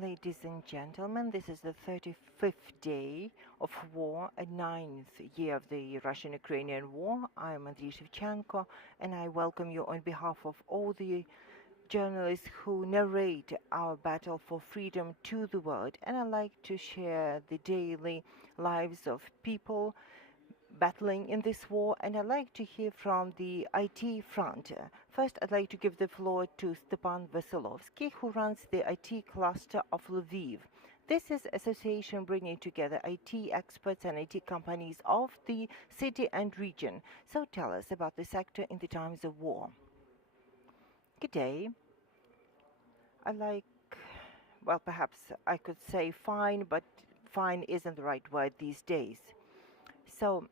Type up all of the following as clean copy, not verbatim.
Ladies and gentlemen, this is the 35th day of war, a 9th year of the Russian-Ukrainian war. I am Andriy Shevchenko, and I welcome you on behalf of all the journalists who narrate our battle for freedom to the world. And I like to share the daily lives of people battling in this war, and I'd like to hear from the IT front. First, I'd like to give the floor to Stepan Veselovskiy, who runs the IT cluster of Lviv. This is association bringing together IT experts and IT companies of the city and region. So tell us about the sector in the times of war. Good day. Well, perhaps I could say fine, but fine isn't the right word these days. So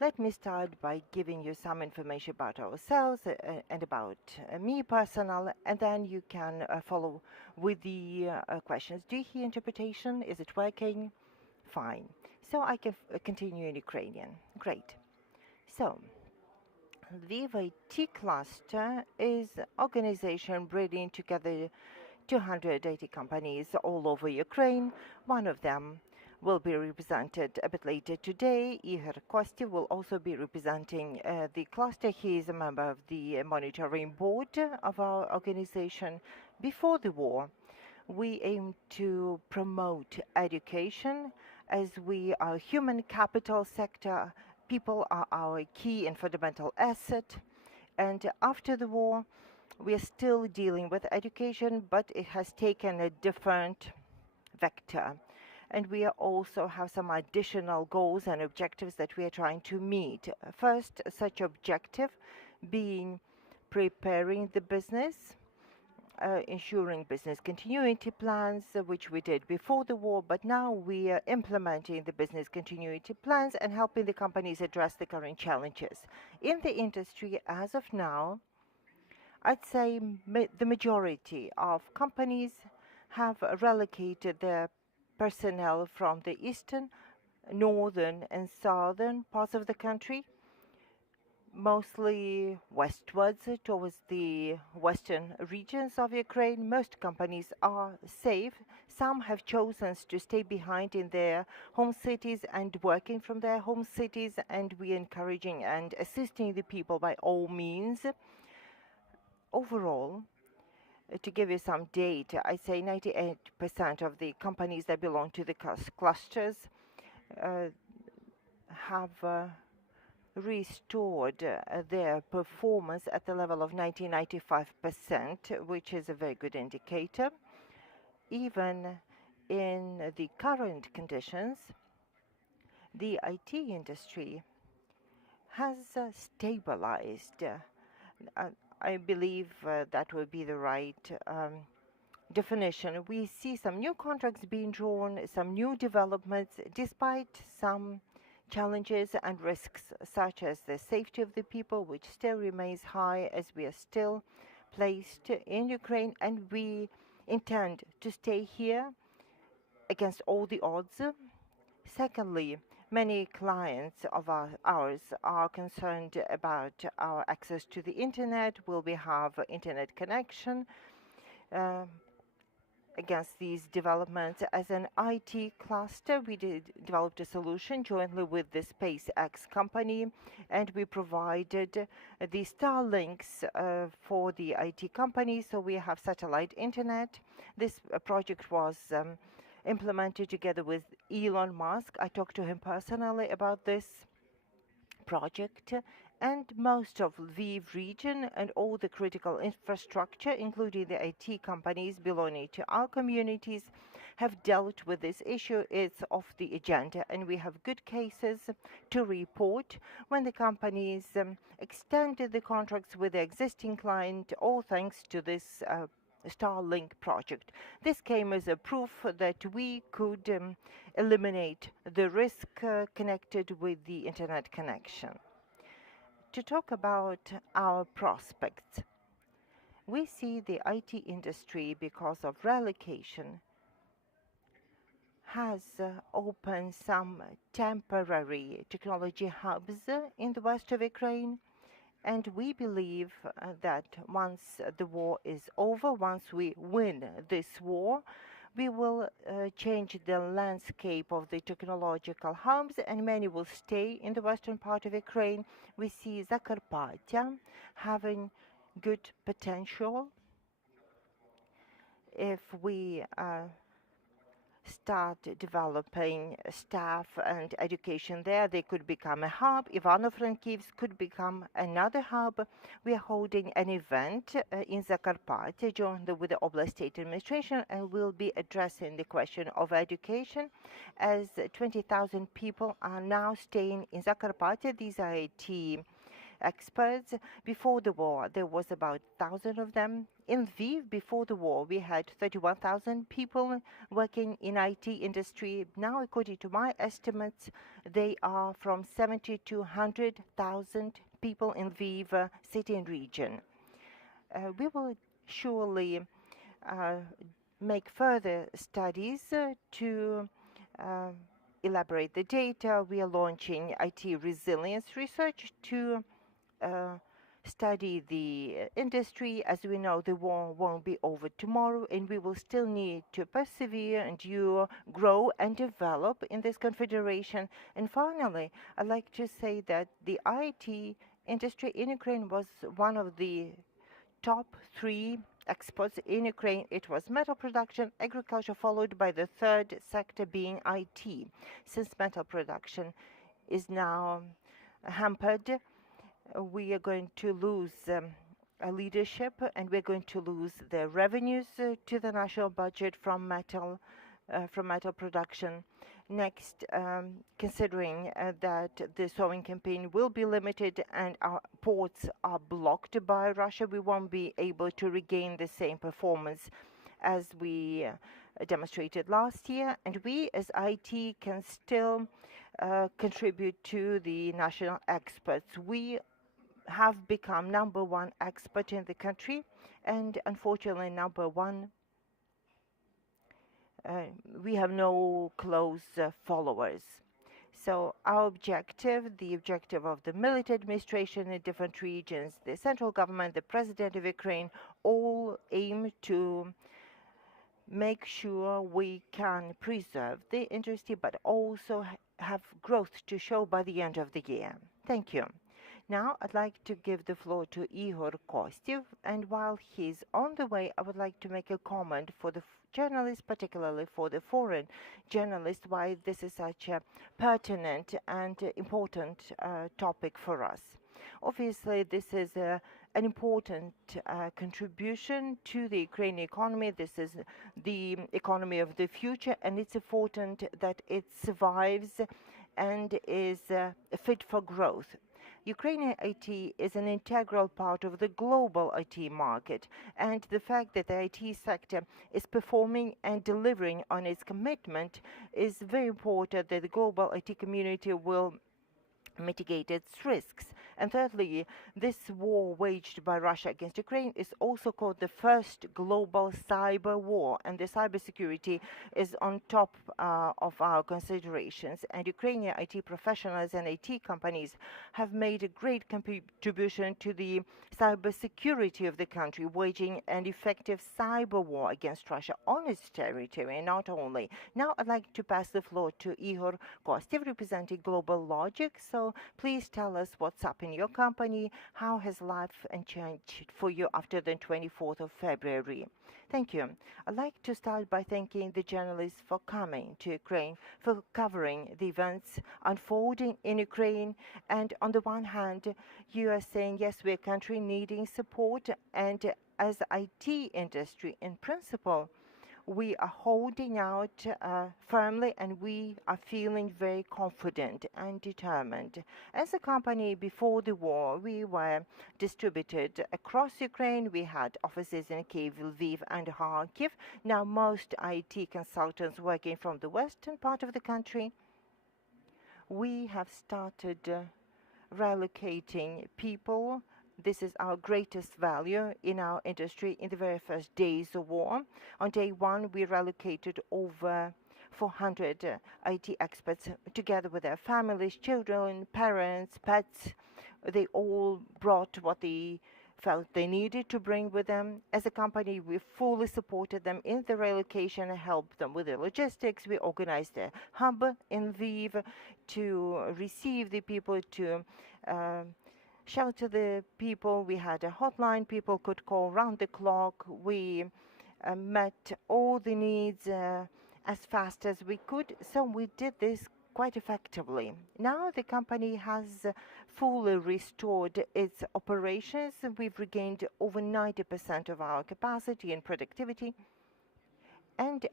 let me start by giving you some information about ourselves and about me personally, and then you can follow with the questions. Do you hear interpretation? Is it working? Fine. So I can continue in Ukrainian. Great. So, Lviv IT Cluster is an organization bringing together 280 companies all over Ukraine. One of them will be represented a bit later today. Ihor Kostiv will also be representing the cluster. He is a member of the monitoring board of our organization. Before the war, we aim to promote education as we are a human capital sector. People are our key and fundamental asset. And after the war, we are still dealing with education, but it has taken a different vector. And we also have some additional goals and objectives that we are trying to meet. First, such objective being preparing the business, ensuring business continuity plans, which we did before the war, but now we are implementing the business continuity plans and helping the companies address the current challenges. In the industry, as of now, I'd say the majority of companies have relocated their personnel from the eastern, northern, and southern parts of the country, mostly westwards towards the western regions of Ukraine. Most companies are safe. Some have chosen to stay behind in their home cities and working from their home cities, and we are encouraging and assisting the people by all means. Overall, to give you some data, I say 98% of the companies that belong to the clusters have restored their performance at the level of 95%, which is a very good indicator. Even in the current conditions, the IT industry has stabilized. I believe that would be the right definition. We see some new contracts being drawn, some new developments, despite some challenges and risks, such as the safety of the people, which still remains high as we are still placed in Ukraine, and we intend to stay here against all the odds. Secondly, many clients of ours are concerned about our access to the internet. Will we have internet connection? Against these developments, as an IT cluster, we developed a solution jointly with the SpaceX company, and we provided the Starlinks for the IT company, so we have satellite internet. This project was implemented together with Elon Musk. I talked to him personally about this project, and most of Lviv region and all the critical infrastructure, including the IT companies belonging to our communities, have dealt with this issue. It's off the agenda, and we have good cases to report when the companies extended the contracts with the existing client, all thanks to this Starlink project. This came as a proof that we could eliminate the risk connected with the internet connection. To talk about our prospects, we see the IT industry, because of relocation, has opened some temporary technology hubs in the west of Ukraine, And we believe that once the war is over, once we win this war, we will change the landscape of the technological hubs, and many will stay in the western part of Ukraine. We see Zakarpattia having good potential. If we start developing staff and education there, they could become a hub. Ivano-Frankivsk could become another hub. We are holding an event in Zakarpattia joined with the Oblast State Administration, and we'll be addressing the question of education, as 20,000 people are now staying in Zakarpattia. These are IT experts. Before the war, there was about 1,000 of them. In Lviv, before the war, we had 31,000 people working in IT industry. Now, according to my estimates, they are from 70 to 100,000 people in Lviv city and region. We will surely make further studies to elaborate the data. We are launching IT resilience research to study the industry. As we know, the war won't be over tomorrow, and we will still need to persevere, endure, grow, and develop in this confederation. And finally, I'd like to say that the IT industry in Ukraine was one of the top 3 exports in Ukraine. It was metal production, agriculture, followed by the third sector being IT. Since metal production is now hampered, we are going to lose a leadership, and we're going to lose the revenues to the national budget from metal production. Next, considering that the sowing campaign will be limited and our ports are blocked by Russia, we won't be able to regain the same performance as we demonstrated last year. And we as IT can still contribute to the national exports. We have become number 1 expert in the country, and unfortunately number 1, we have no close followers. So our objective, the objective of the military administration in different regions, the central government, the president of Ukraine, all aim to make sure we can preserve the industry, but also have growth to show by the end of the year. Thank you. Now I'd like to give the floor to Ihor Kostiv, and while he's on the way, I would like to make a comment for the journalists, particularly for the foreign journalists, why this is such a pertinent and important topic for us. Obviously, this is an important contribution to the Ukrainian economy. This is the economy of the future, and it's important that it survives and is fit for growth. Ukrainian IT is an integral part of the global IT market, and the fact that the IT sector is performing and delivering on its commitment is very important, that the global IT community will mitigate its risks. And thirdly, this war waged by Russia against Ukraine is also called the first global cyber war, and the cybersecurity is on top of our considerations. And Ukrainian IT professionals and IT companies have made a great contribution to the cybersecurity of the country, waging an effective cyber war against Russia on its territory, and not only. Now I'd like to pass the floor to Ihor Kostiv, representing GlobalLogic. So please tell us what's up in your company. How has life changed for you after the 24th of February? Thank you. I'd like to start by thanking the journalists for coming to Ukraine, for covering the events unfolding in Ukraine. And on the one hand, you are saying, yes, we're a country needing support, and as IT industry, in principle, we are holding out firmly, and we are feeling very confident and determined. As a company before the war, we were distributed across Ukraine. We had offices in Kyiv, Lviv, and Kharkiv. Now most IT consultants working from the western part of the country. We have started relocating people. This is our greatest value in our industry in the very first days of war. On day 1, we relocated over 400 IT experts together with their families, children, parents, pets. They all brought what they felt they needed to bring with them. As a company, we fully supported them in the relocation and helped them with the logistics. We organized a hub in Lviv to receive the people, to uh, shelter the people. We had a hotline people could call round the clock. We met all the needs as fast as we could. So we did this quite effectively. Now the company has fully restored its operations. We've regained over 90% of our capacity and productivity. And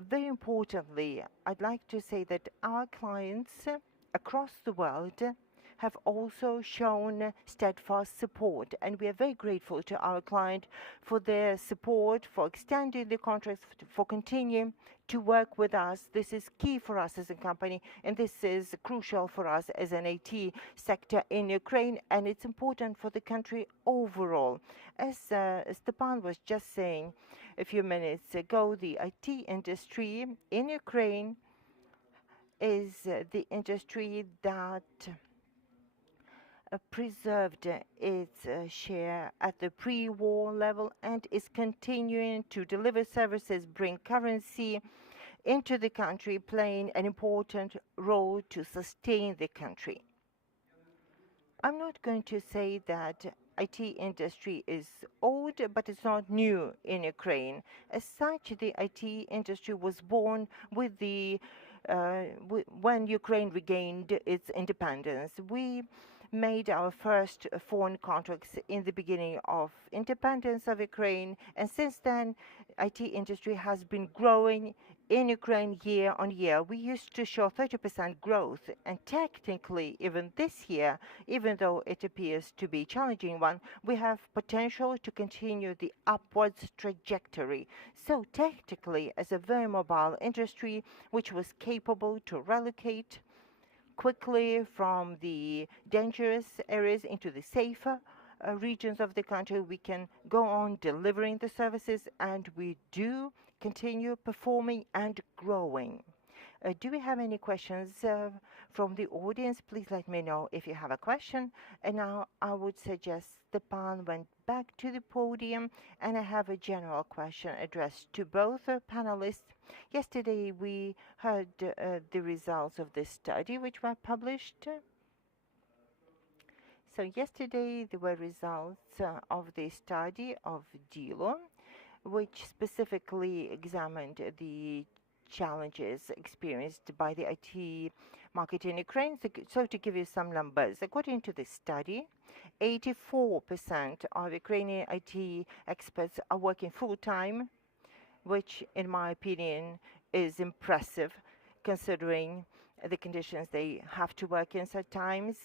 very importantly, I'd like to say that our clients across the world have also shown steadfast support, and we are very grateful to our client for their support, for extending the contracts, for continuing to work with us. This is key for us as a company, and this is crucial for us as an IT sector in Ukraine, and it's important for the country overall. As Stepan was just saying a few minutes ago, the IT industry in Ukraine is the industry that preserved its share at the pre-war level and is continuing to deliver services, bring currency into the country, playing an important role to sustain the country. I'm not going to say that IT industry is old, but it's not new in Ukraine. As such, the IT industry was born with the when Ukraine regained its independence. We made our first foreign contracts in the beginning of independence of Ukraine, and since then IT industry has been growing in Ukraine year on year. We used to show 30% growth, and technically even this year, even though it appears to be a challenging one, we have potential to continue the upwards trajectory. So technically, as a very mobile industry which was capable to relocate quickly from the dangerous areas into the safer regions of the country, we can go on delivering the services, and we do continue performing and growing. Do we have any questions from the audience? Please let me know if you have a question. And now I would suggest Stepan went back to the podium, and I have a general question addressed to both panelists. Yesterday we heard the results of this study which were published. So yesterday there were results of the study of DILO, which specifically examined the challenges experienced by the IT market in Ukraine. So to give you some numbers, according to this study, 84% of Ukrainian IT experts are working full-time, which in my opinion is impressive considering the conditions they have to work in at times.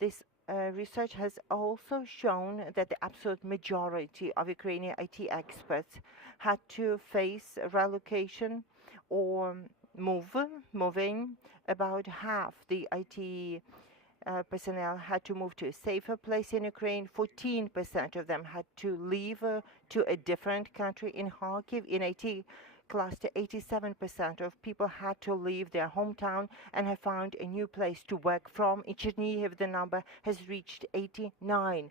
This research has also shown that the absolute majority of Ukrainian IT experts had to face relocation or moving. About half the IT personnel had to move to a safer place in Ukraine. 14% of them had to leave to a different country. In Kharkiv, in IT cluster, 87% of people had to leave their hometown and have found a new place to work from. In Chernihiv, the number has reached 89%.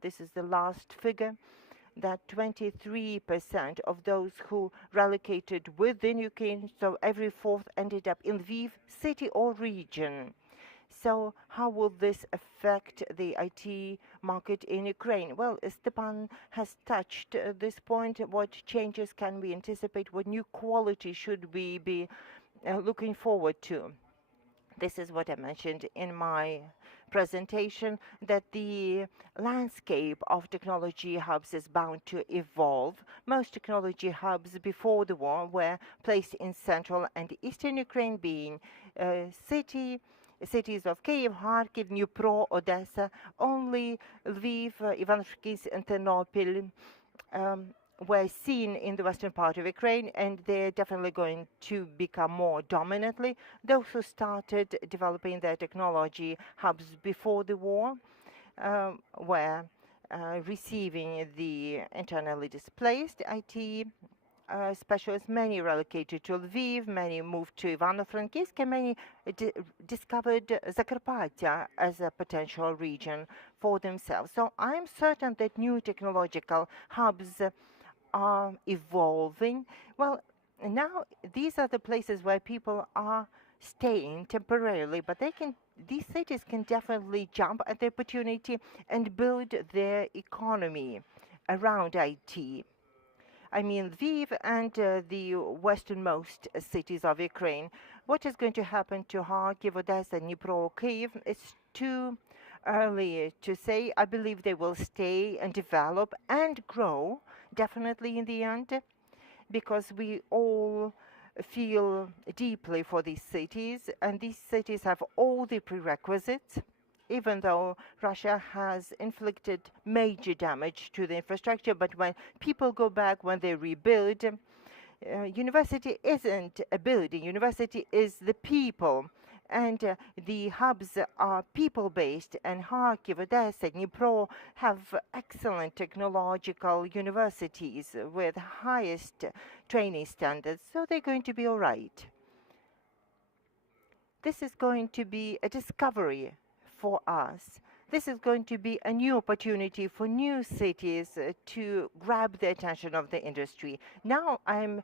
This is the last figure, that 23% of those who relocated within Ukraine, so every fourth, ended up in Lviv city or region. So how will this affect the IT market in Ukraine? Well, Stepan has touched this point. What changes can we anticipate? What new quality should we be looking forward to? This is what I mentioned in my presentation, that the landscape of technology hubs is bound to evolve. Most technology hubs before the war were placed in central and eastern Ukraine, being cities of Kyiv, Kharkiv, Dnipro, Odessa. Only Lviv, Ivano-Frankivsk, and Ternopil were seen in the western part of Ukraine, and they're definitely going to become more dominantly. Those who started developing their technology hubs before the war were receiving the internally displaced IT specialists, many relocated to Lviv, many moved to Ivano-Frankivsk, and many discovered Zakarpattia as a potential region for themselves. So I'm certain that new technological hubs are evolving. Well, now these are the places where people are staying temporarily, but these cities can definitely jump at the opportunity and build their economy around IT. I mean, Lviv and the westernmost cities of Ukraine. What is going to happen to Kharkiv, Odessa, Dnipro, Kyiv? It's too early to say. I believe they will stay and develop and grow, definitely in the end, because we all feel deeply for these cities, and these cities have all the prerequisites, even though Russia has inflicted major damage to the infrastructure. But when people go back, when they rebuild, university isn't a building, university is the people. And the hubs are people-based, and Kharkiv, Odessa, Dnipro have excellent technological universities with highest training standards, so they're going to be all right. This is going to be a discovery for us. This is going to be a new opportunity for new cities to grab the attention of the industry. Now I'm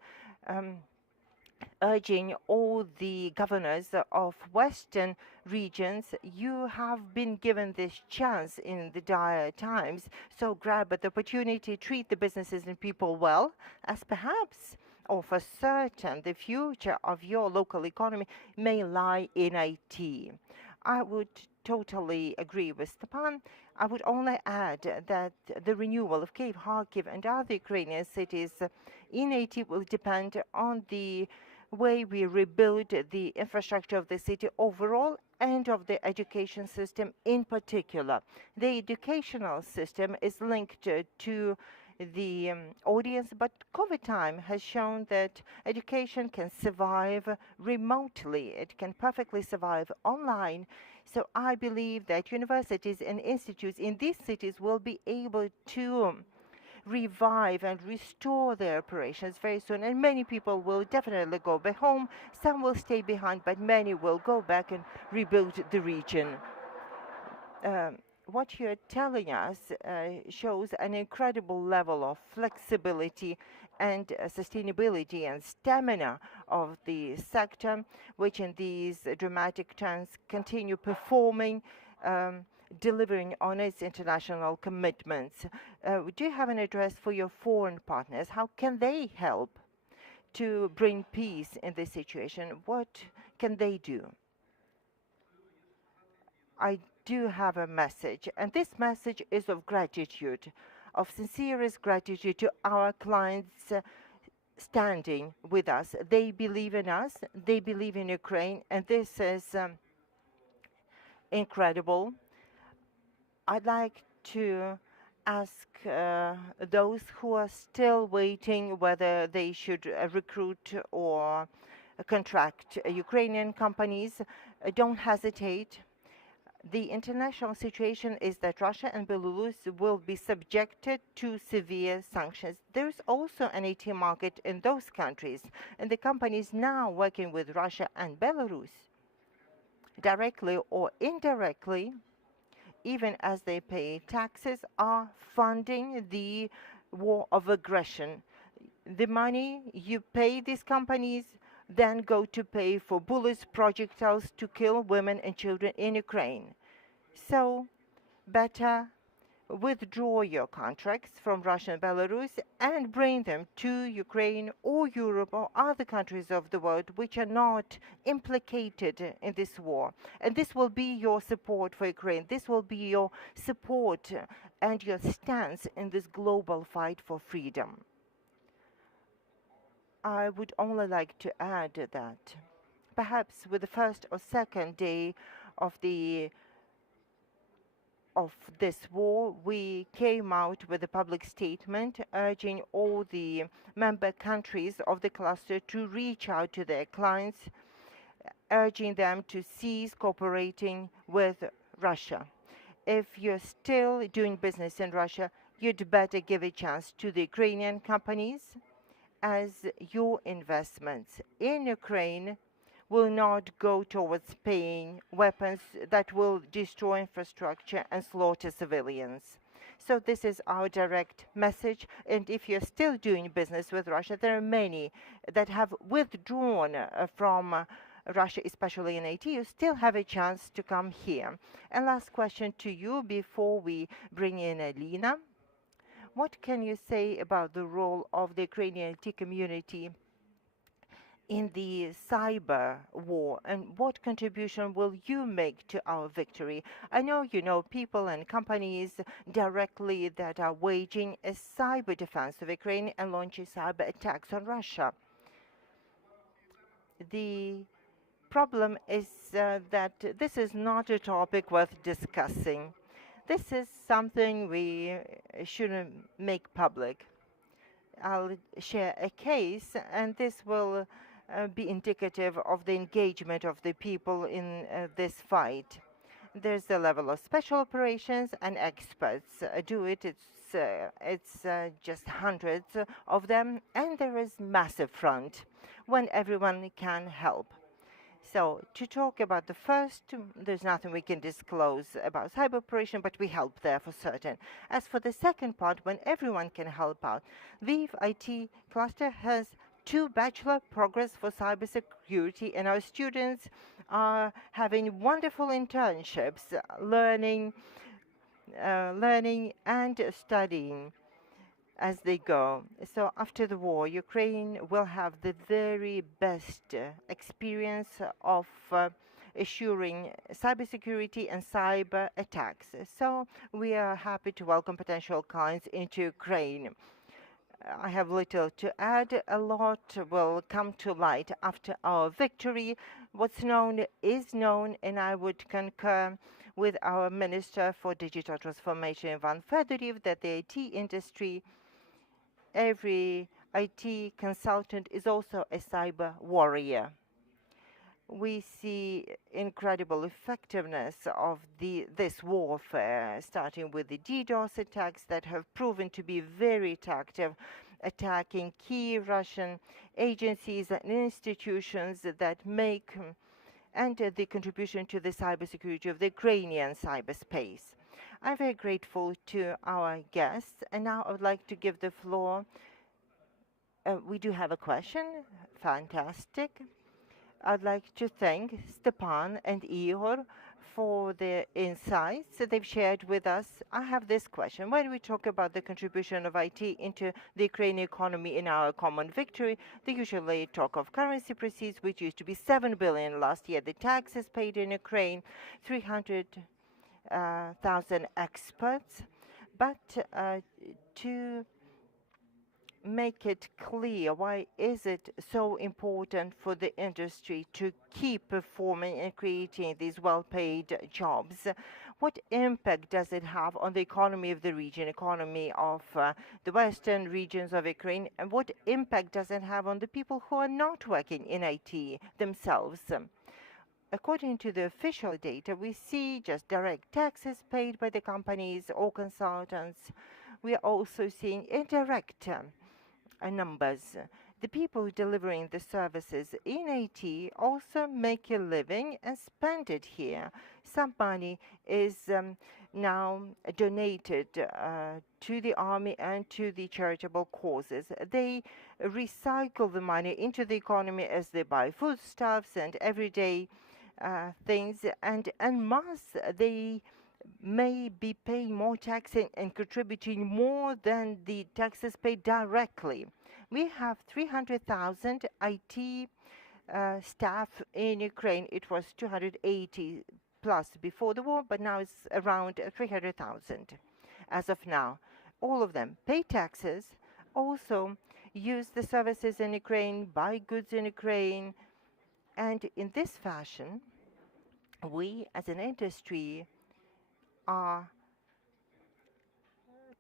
urging all the governors of Western regions, you have been given this chance in the dire times, so grab the opportunity, treat the businesses and people well, as perhaps, or for certain, the future of your local economy may lie in IT. I would totally agree with Stepan. I would only add that the renewal of Kyiv, Kharkiv, and other Ukrainian cities in IT will depend on the way we rebuild the infrastructure of the city overall and of the education system in particular. The educational system is linked to the audience, but COVID time has shown that education can survive remotely. It can perfectly survive online. So I believe that universities and institutes in these cities will be able to revive and restore their operations very soon, and many people will definitely go back home. Some will stay behind, but many will go back and rebuild the region. What you're telling us shows an incredible level of flexibility and sustainability and stamina of the sector, which in these dramatic times continue performing, delivering on its international commitments. Do you have an address for your foreign partners? How can they help to bring peace in this situation? What can they do? I do have a message, and this message is of gratitude, of sincerest gratitude to our clients standing with us. They believe in us, they believe in Ukraine, and this is incredible. I'd like to ask those who are still waiting whether they should recruit or contract Ukrainian companies, don't hesitate. The international situation is that Russia and Belarus will be subjected to severe sanctions. There's also an IT market in those countries, and the companies now working with Russia and Belarus, directly or indirectly, even as they pay taxes, are funding the war of aggression. The money you pay these companies then go to pay for bullets, projectiles to kill women and children in Ukraine. So better withdraw your contracts from Russia and Belarus and bring them to Ukraine or Europe or other countries of the world which are not implicated in this war. And this will be your support for Ukraine. This will be your support and your stance in this global fight for freedom. I would only like to add that perhaps with the first or second day of this war, we came out with a public statement urging all the member countries of the cluster to reach out to their clients, urging them to cease cooperating with Russia. If you're still doing business in Russia, you'd better give a chance to the Ukrainian companies as your investments in Ukraine will not go towards paying weapons that will destroy infrastructure and slaughter civilians. So this is our direct message, and if you're still doing business with Russia, there are many that have withdrawn from Russia, especially in IT. You still have a chance to come here. And last question to you before we bring in Olena. What can you say about the role of the Ukrainian IT community in the cyber war, and what contribution will you make to our victory? I know you know people and companies directly that are waging a cyber defense of Ukraine and launching cyber attacks on Russia. The problem is that this is not a topic worth discussing. This is something we shouldn't make public. I'll share a case, and this will be indicative of the engagement of the people in this fight. There's the level of special operations, and experts do it. It's just hundreds of them, and there is massive front when everyone can help. So to talk about the first, there's nothing we can disclose about cyber operation, but we help there for certain. As for the second part, when everyone can help out, Lviv IT cluster has 2 bachelor programs for cybersecurity, and our students are having wonderful internships, learning and studying as they go. So after the war, Ukraine will have the very best experience of assuring cybersecurity and cyber attacks. So we are happy to welcome potential clients into Ukraine. I have little to add. A lot will come to light after our victory. What's known is known, and I would concur with our Minister for Digital Transformation, Ivan Fedorov, that the IT industry, every IT consultant is also a cyber warrior. We see incredible effectiveness of this warfare, starting with the DDoS attacks that have proven to be very effective, attacking key Russian agencies and institutions that make and the contribution to the cybersecurity of the Ukrainian cyberspace. I'm very grateful to our guests, and now I would like to give the floor. We do have a question. Fantastic. I'd like to thank Stepan and Ihor for the insights that they've shared with us. I have this question. When we talk about the contribution of IT into the Ukrainian economy in our common victory, they usually talk of currency proceeds, which used to be 7 billion last year. The taxes paid in Ukraine, 300,000 experts. But to make it clear, why is it so important for the industry to keep performing and creating these well-paid jobs? What impact does it have on the economy of the region, economy of the western regions of Ukraine, and what impact does it have on the people who are not working in IT themselves? According to the official data, we see just direct taxes paid by the companies or consultants. We are also seeing indirect numbers. The people delivering the services in IT also make a living and spend it here. Some money is now donated to the army and to the charitable causes. They recycle the money into the economy as they buy foodstuffs and everyday things, and en masse they may be paying more taxes and contributing more than the taxes paid directly. We have 300,000 IT staff in Ukraine. It was 280 plus before the war, but now it's around 300,000 as of now. All of them pay taxes, also use the services in Ukraine, buy goods in Ukraine, and in this fashion, we as an industry are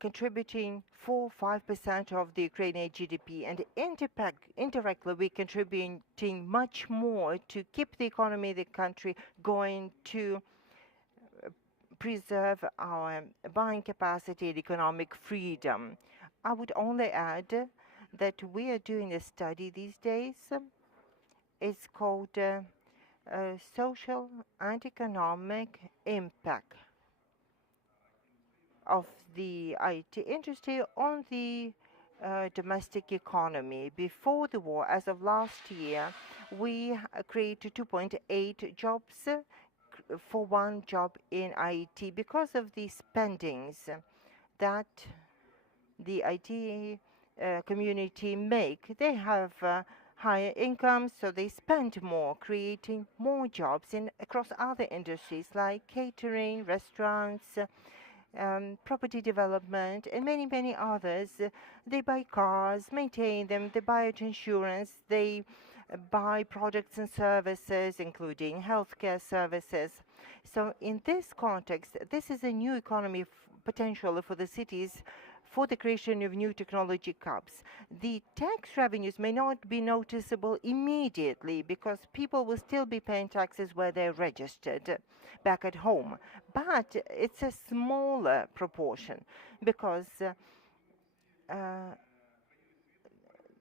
contributing 4-5% of the Ukrainian GDP, and indirectly we're contributing much more to keep the economy of the country going, to preserve our buying capacity and economic freedom. I would only add that we are doing a study these days. It's called Social and Economic Impact of the IT industry on the domestic economy. Before the war, as of last year, we created 2.8 jobs for one job in IT because of the spendings that the IT community make. They have higher incomes, so they spend more, creating more jobs in across other industries like catering, restaurants, property development, and many, many others. They buy cars, maintain them, they buy insurance, they buy products and services, including healthcare services. So in this context, this is a new economy potential for the cities for the creation of new technology hubs. The tax revenues may not be noticeable immediately because people will still be paying taxes where they're registered back at home. But it's a smaller proportion because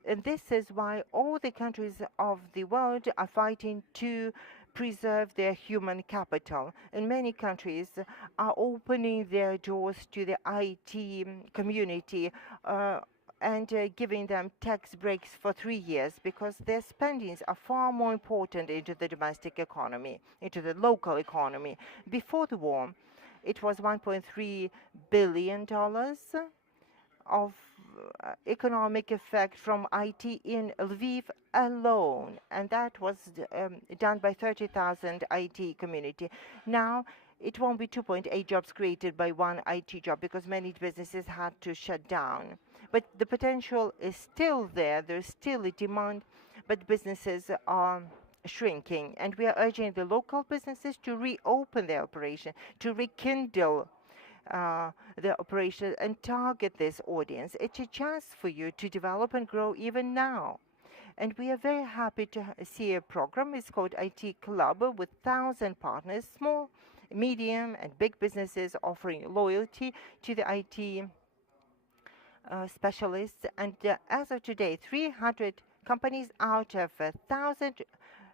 and this is why all the countries of the world are fighting to preserve their human capital. And many countries are opening their doors to the IT community and giving them tax breaks for 3 years because their spendings are far more important into the domestic economy, into the local economy. Before the war, it was $1.3 billion of economic effect from IT in Lviv alone, and that was done by 30,000 IT community. Now it won't be 2.8 jobs created by one IT job because many businesses had to shut down. But the potential is still there. There's still a demand, but businesses are shrinking, and we are urging the local businesses to reopen their operation, to rekindle the operation and target this audience. It's a chance for you to develop and grow even now. And we are very happy to see a program. It's called IT Club with 1,000 partners, small, medium, and big businesses offering loyalty to the IT specialists. And as of today, 300 companies out of 1,000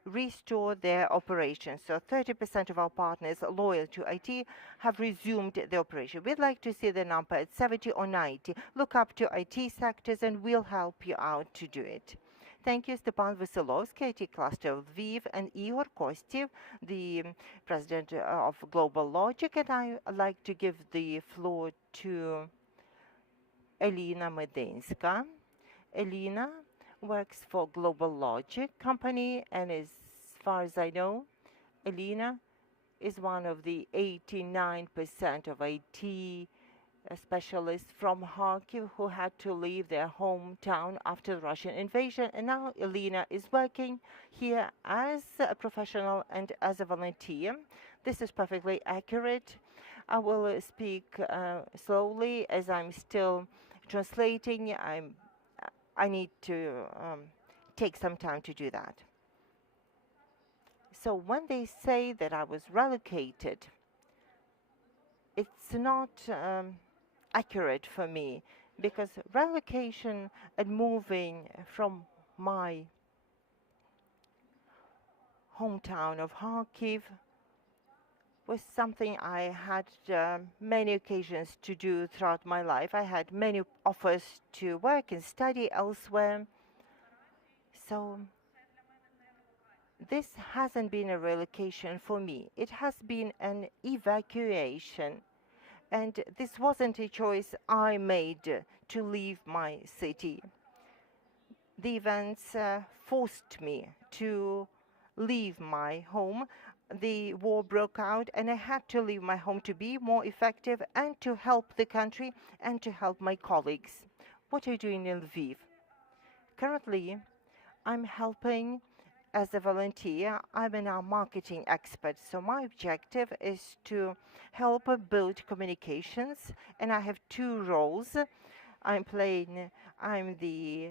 restore their operations. So 30% of our partners loyal to IT have resumed the operation. We'd like to see the number at 70 or 90. Look up to IT sectors and we'll help you out to do it. Thank you, Stepan Veselovskiy, IT cluster of Lviv, and Ihor Kostiv, the president of GlobalLogic. And I'd like to give the floor to Olena Medenska. Olena works for GlobalLogic company, and as far as I know, Olena is one of the 89% of IT specialists from Kharkiv who had to leave their hometown after the Russian invasion, and now Olena is working here as a professional and as a volunteer. This is perfectly accurate. I will speak slowly as I'm still translating. I need to take some time to do that. So when they say that I was relocated, it's not accurate for me because relocation and moving from my hometown of Kharkiv was something I had many occasions to do throughout my life. I had many offers to work and study elsewhere. So this hasn't been a relocation for me. It has been an evacuation. And this wasn't a choice I made to leave my city. The events forced me to leave my home. The war broke out and I had to leave my home to be more effective and to help the country and to help my colleagues. What are you doing in Lviv? Currently, I'm helping as a volunteer. I'm a marketing expert, so my objective is to help build communications, and I have two roles. I'm the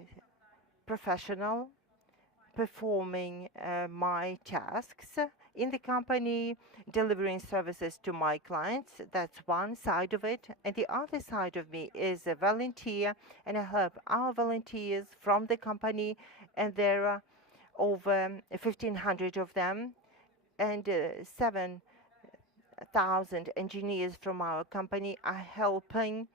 professional performing my tasks in the company, delivering services to my clients. That's one side of it. And the other side of me is a volunteer, and I help our volunteers from the company, and there are over 1,500 of them, and 7,000 engineers from our company are helping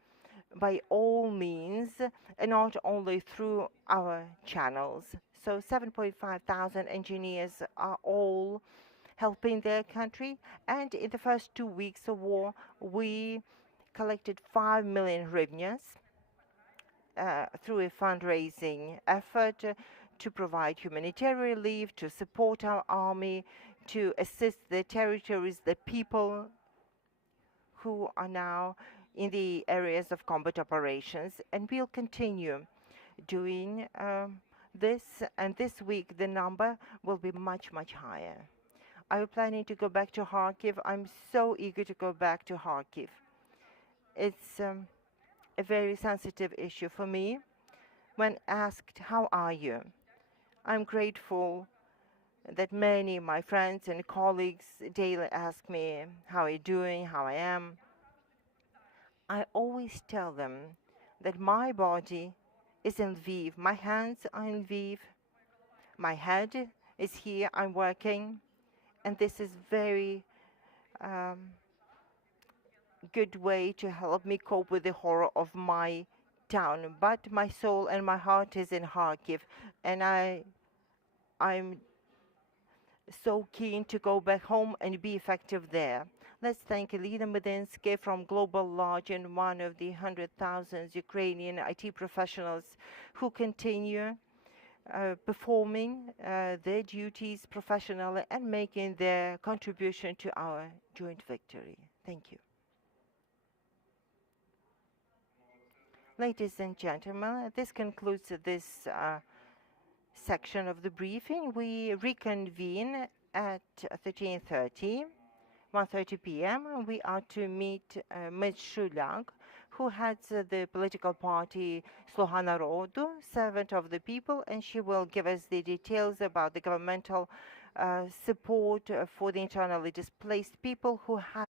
by all means, and not only through our channels. So 7,500 engineers are all helping their country. And in the first 2 weeks of war, we collected 5 million hryvnias through a fundraising effort to provide humanitarian relief, to support our army, to assist the territories, the people who are now in the areas of combat operations. And we'll continue doing this. And this week, the number will be much, much higher. Are you planning to go back to Kharkiv? I'm so eager to go back to Kharkiv. It's a very sensitive issue for me. When asked, how are you? I'm grateful that many of my friends and colleagues daily ask me how I'm doing, how I am. I always tell them that my body is in Lviv, my hands are in Lviv, my head is here, I'm working, and this is very good way to help me cope with the horror of my town. But my soul and my heart is in Kharkiv, and I'm so keen to go back home and be effective there. Let's thank Olena Medinsky from GlobalLogic, one of the 100,000 Ukrainian IT professionals who continue performing their duties professionally and making their contribution to our joint victory. Thank you. Ladies and gentlemen, this concludes this section of the briefing. We reconvene at 13:30, 1:30 p.m. We are to meet Ms. Shuliak, who heads the political party Sluha Narodu, servant of the people, and she will give us the details about the governmental support for the internally displaced people who have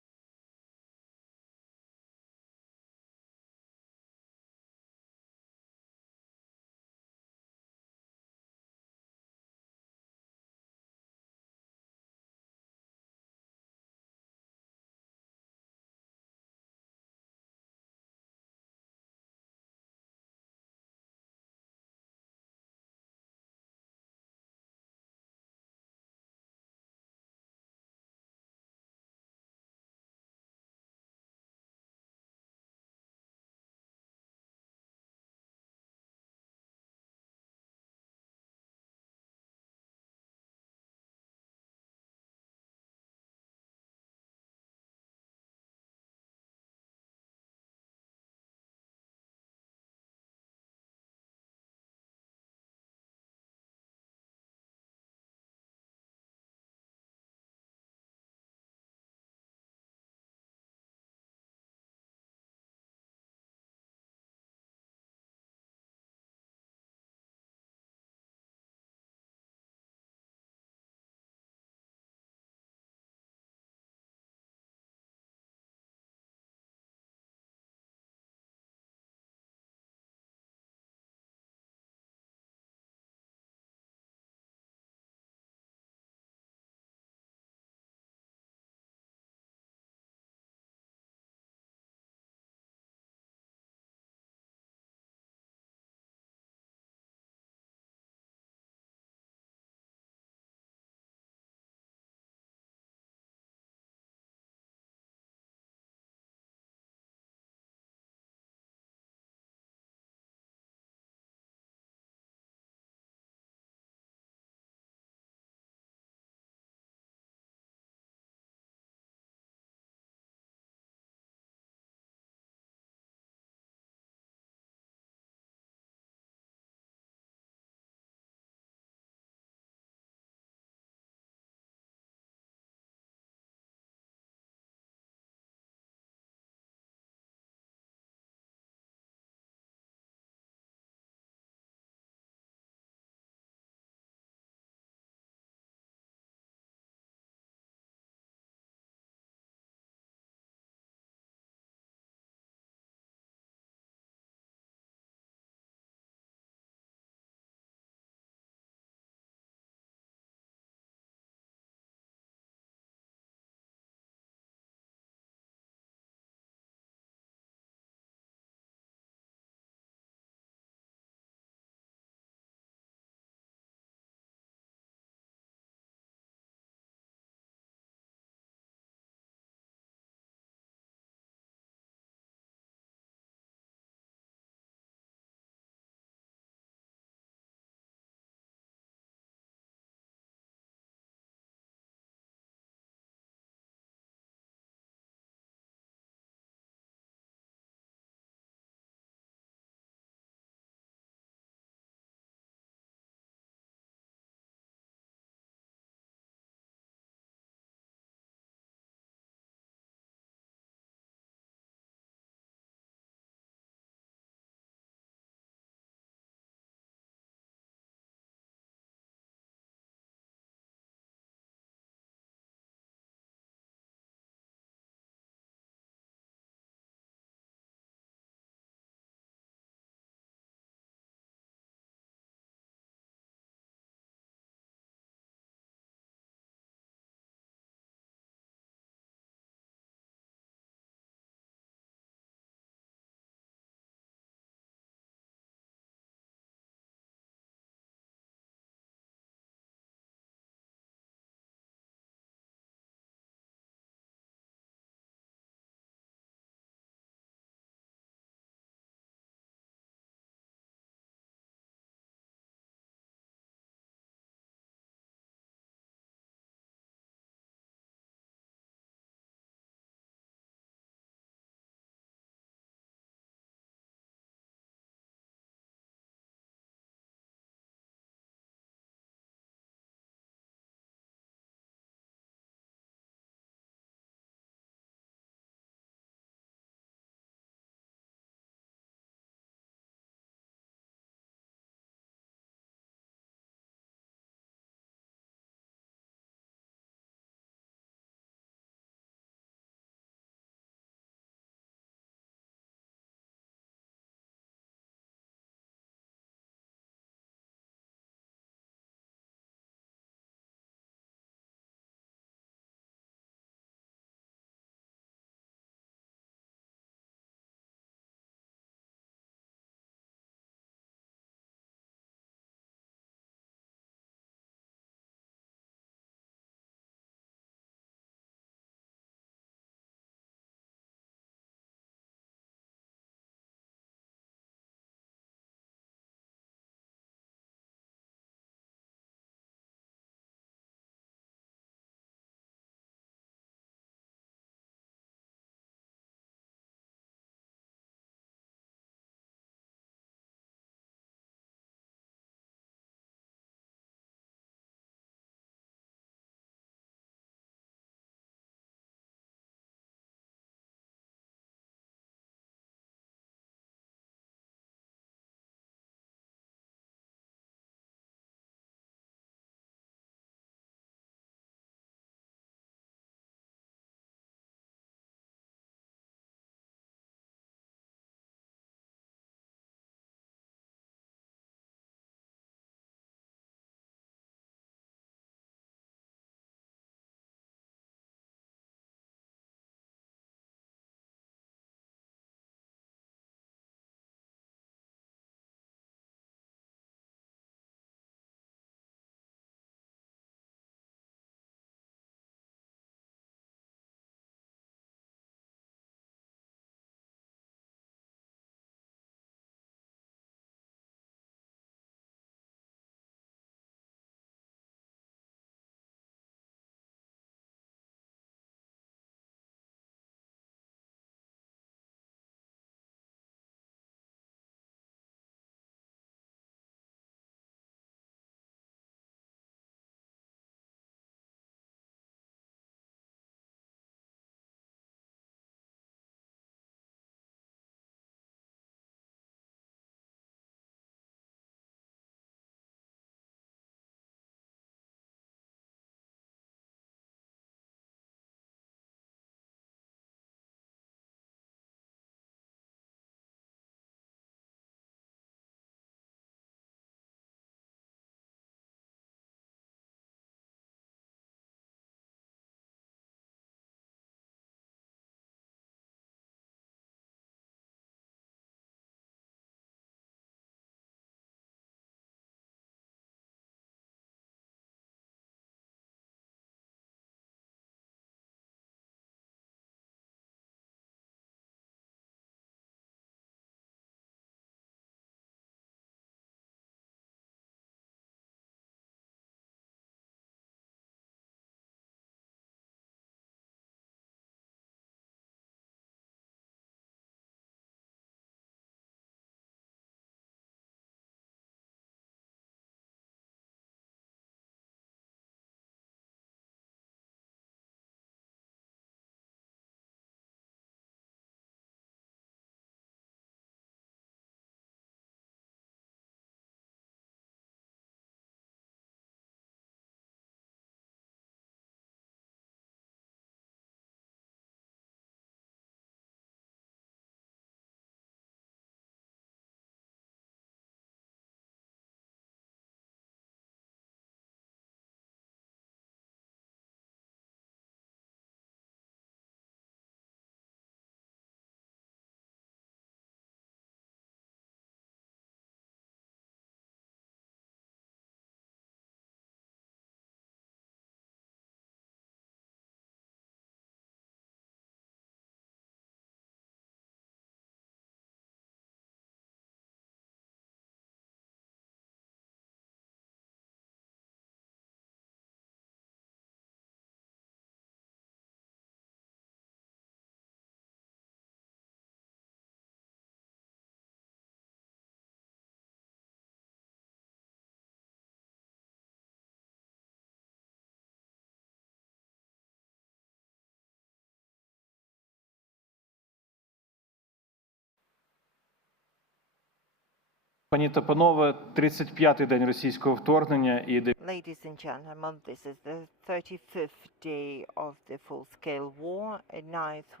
Пані та панове, 35-й день російського вторгнення і Ladies and gentlemen, this is the 35th day of the full-scale war, a ninth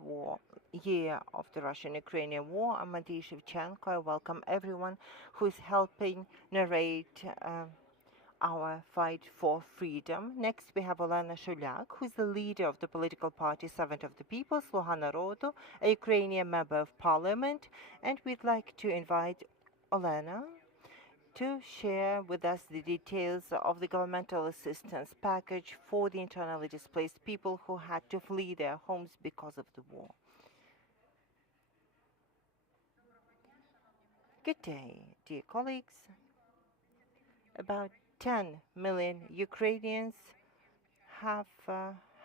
year of the Russian-Ukrainian war. I'm Andriy Shevchenko. I welcome everyone who is helping narrate our fight for freedom. Next, we have Olena Shuliak, who is the leader of the political party Servant of the People, Sluha Narodu, a Ukrainian member of parliament, and we'd like to invite Olena to share with us the details of the governmental assistance package for the internally displaced people who had to flee their homes because of the war. Good day, dear colleagues. About 10 million Ukrainians have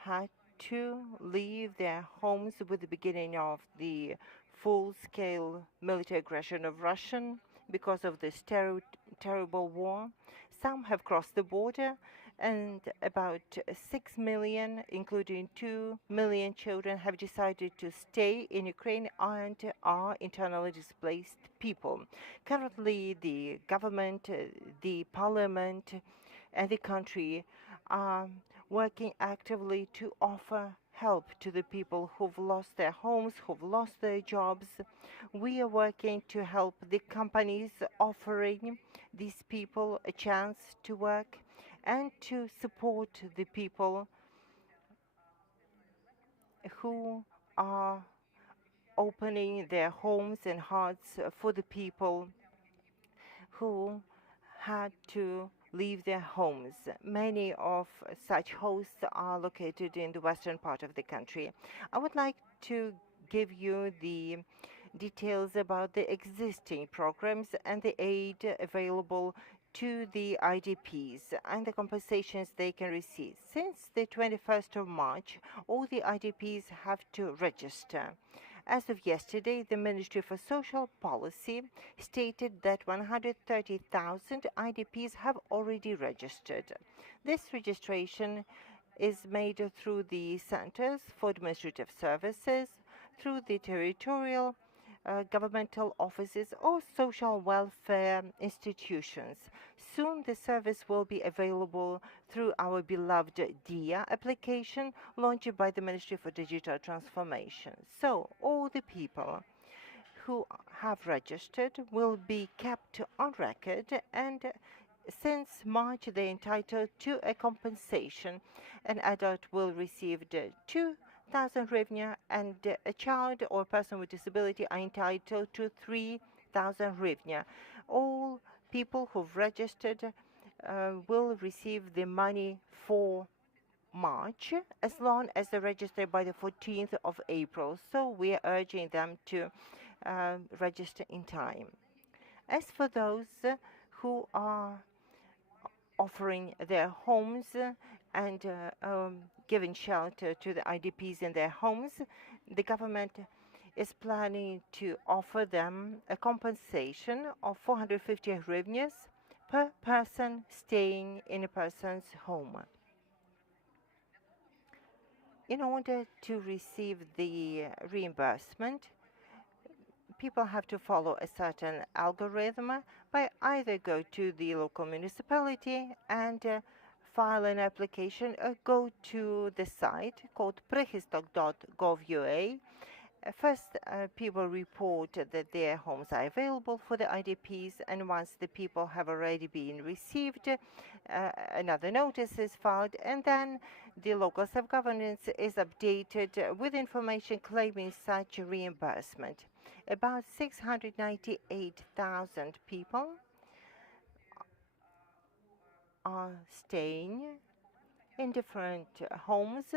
had to leave their homes with the beginning of the full-scale military aggression of Russia because of this terrible war. Some have crossed the border, and about 6 million, including 2 million children, have decided to stay in Ukraine and are internally displaced people. Currently, the government, the parliament, and the country are working actively to offer help to the people who've lost their homes, who've lost their jobs. We are working to help the companies offering these people a chance to work and to support the people who are opening their homes and hearts for the people who had to leave their homes. Many of such hosts are located in the western part of the country. I would like to give you the details about the existing programs and the aid available to the IDPs and the compensations they can receive. Since the 21st of March, all the IDPs have to register. As of yesterday, the Ministry for Social Policy stated that 130,000 IDPs have already registered. This registration is made through the Centers for Administrative Services, through the territorial governmental offices or social welfare institutions. Soon the service will be available through our beloved DIA application launched by the Ministry for Digital Transformation. So all the people who have registered will be kept on record, and since March they're entitled to a compensation. An adult will receive 2,000 hryvnia, and a child or person with disability are entitled to 3,000 hryvnia. All people who've registered will receive the money for March as long as they register by the 14th of April. So we are urging them to register in time. As for those who are offering their homes and giving shelter to the IDPs in their homes, the government is planning to offer them a compensation of 450 hryvnias per person staying in a person's home. In order to receive the reimbursement, people have to follow a certain algorithm by either go to the local municipality and file an application or go to the site called prehistok.gov.ua. First, people report that their homes are available for the IDPs, and once the people have already been received, another notice is filed, and then the local self-governance is updated with information claiming such reimbursement. About 698,000 people are staying in different homes,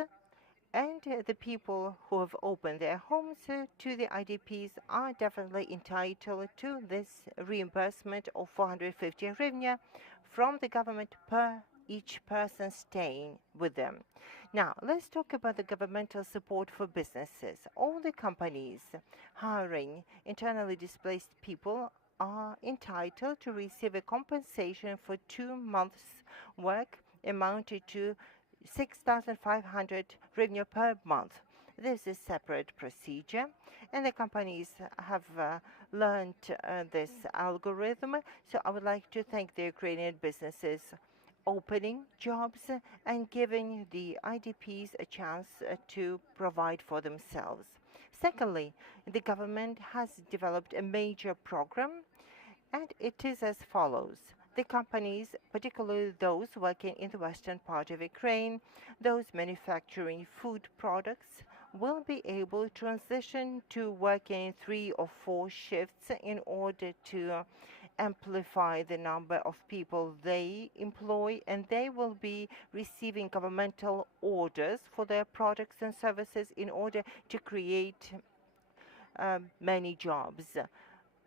and the people who have opened their homes to the IDPs are definitely entitled to this reimbursement of 450 hryvnia from the government per each person staying with them. Now, let's talk about the governmental support for businesses. All the companies hiring internally displaced people are entitled to receive a compensation for 2 months' work amounted to 6,500 hryvnia per month. There's a separate procedure, and the companies have learned this algorithm. So I would like to thank the Ukrainian businesses opening jobs and giving the IDPs a chance to provide for themselves. Secondly, the government has developed a major program, and it is as follows. The companies, particularly those working in the western part of Ukraine, those manufacturing food products, will be able to transition to working in 3 or 4 shifts in order to amplify the number of people they employ, and they will be receiving governmental orders for their products and services in order to create many jobs.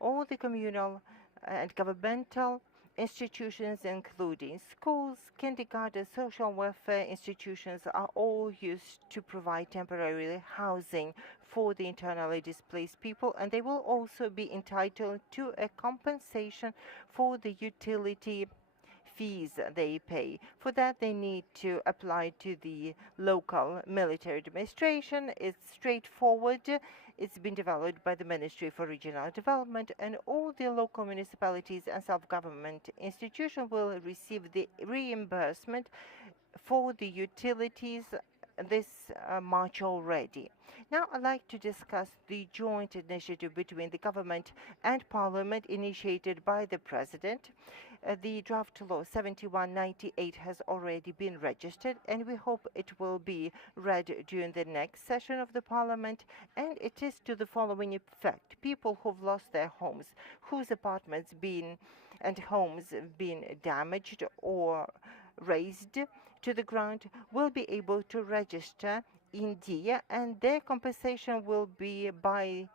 All the communal and governmental institutions, including schools, kindergarten, social welfare institutions, are all used to provide temporary housing for the internally displaced people, and they will also be entitled to a compensation for the utility fees they pay. For that, they need to apply to the local military administration. It's straightforward. It's been developed by the Ministry for Regional Development, and all the local municipalities and self-government institutions will receive the reimbursement for the utilities this March already. Now I'd like to discuss the joint initiative between the government and parliament initiated by the president. The draft law 7198 has already been registered, and we hope it will be read during the next session of the parliament, and it is to the following effect. People who've lost their homes, whose apartments and homes been damaged or razed to the ground, will be able to register in DIA, and their compensation will be by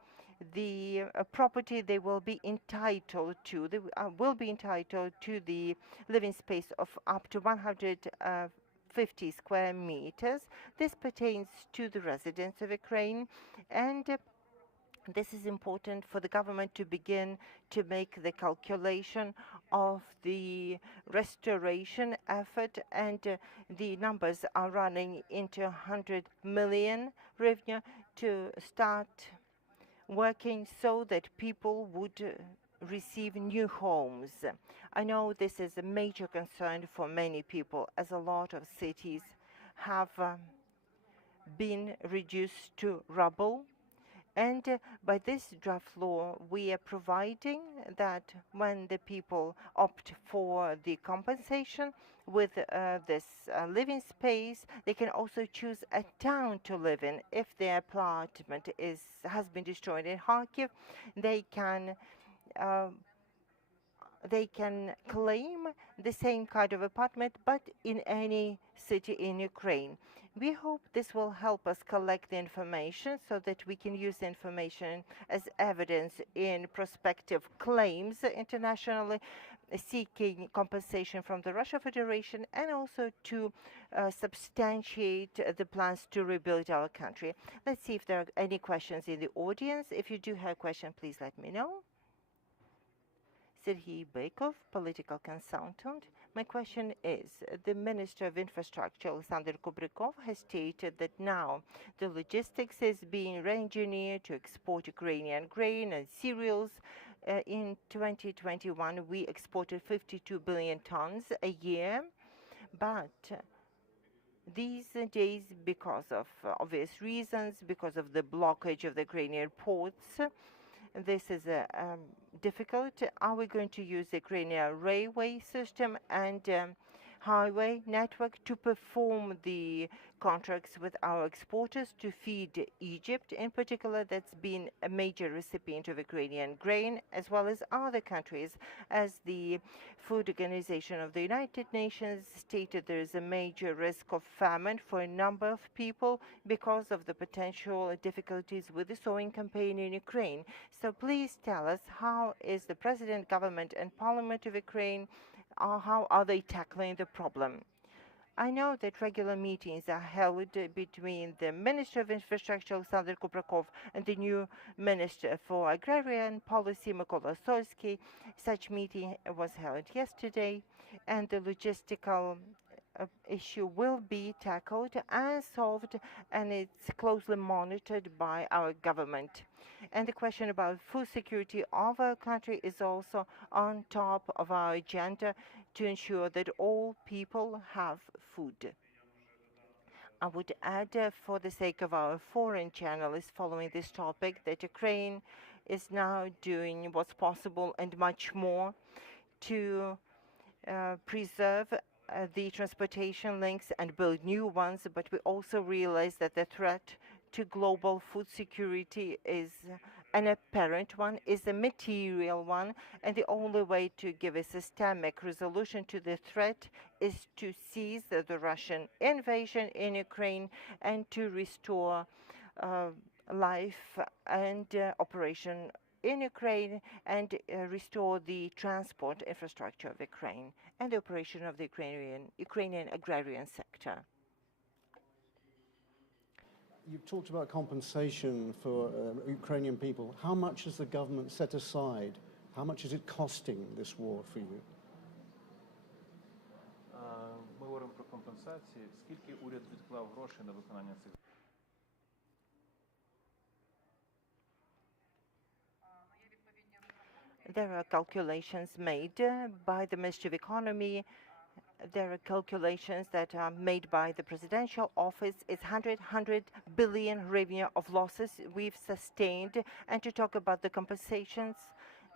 the property they will be entitled to. They will be entitled to the living space of up to 150 square meters. This pertains to the residents of Ukraine, and this is important for the government to begin to make the calculation of the restoration effort, and the numbers are running into 100 million hryvnia to start working so that people would receive new homes. I know this is a major concern for many people, as a lot of cities have been reduced to rubble. And by this draft law, we are providing that when the people opt for the compensation with this living space, they can also choose a town to live in. If their apartment has been destroyed in Kharkiv, they can claim the same kind of apartment, but in any city in Ukraine. We hope this will help us collect the information so that we can use the information as evidence in prospective claims internationally, seeking compensation from the Russian Federation, and also to substantiate the plans to rebuild our country. Let's see if there are any questions in the audience. If you do have a question, please let me know. Serhiy Bykov, political consultant. My question is, the Minister of Infrastructure, Oleksandr has stated that now the logistics is being re-engineered to export Ukrainian grain and cereals. In 2021, we exported 52 billion tons a year, but these days, because of obvious reasons, because of the blockage of the Ukrainian ports, this is difficult. Are we going to use the Ukrainian railway system and highway network to perform the contracts with our exporters to feed Egypt in particular, that's been a major recipient of Ukrainian grain, as well as other countries, as the Food Organization of the United Nations stated there is a major risk of famine for a number of people because of the potential difficulties with the sowing campaign in Ukraine. So please tell us, how is the President, Government and Parliament of Ukraine, how are they tackling the problem? I know that regular meetings are held between the Minister of Infrastructure, Oleksandr Kubrakov, and the new Minister for Agrarian Policy, Mykola Solsky. Such meeting was held yesterday, and the logistical issue will be tackled and solved, and it's closely monitored by our government. And the question about food security of our country is also on top of our agenda to ensure that all people have food. I would add, for the sake of our foreign journalists following this topic, that Ukraine is now doing what's possible and much more to preserve the transportation links and build new ones, but we also realize that the threat to global food security is an apparent one, is a material one, and the only way to give a systemic resolution to the threat is to seize the Russian invasion in Ukraine and to restore life and operation in Ukraine and restore the transport infrastructure of Ukraine and the operation of the Ukrainian agrarian sector. You talked about compensation for Ukrainian people. How much has the government set aside? How much is it costing this war for you? Ми говоримо про компенсації. Скільки уряд відклав грошей на виконання цих? There are calculations made by the Ministry of Economy. There are calculations that are made by the presidential office. It's 100 billion hryvnia of losses we've sustained. And to talk about the compensations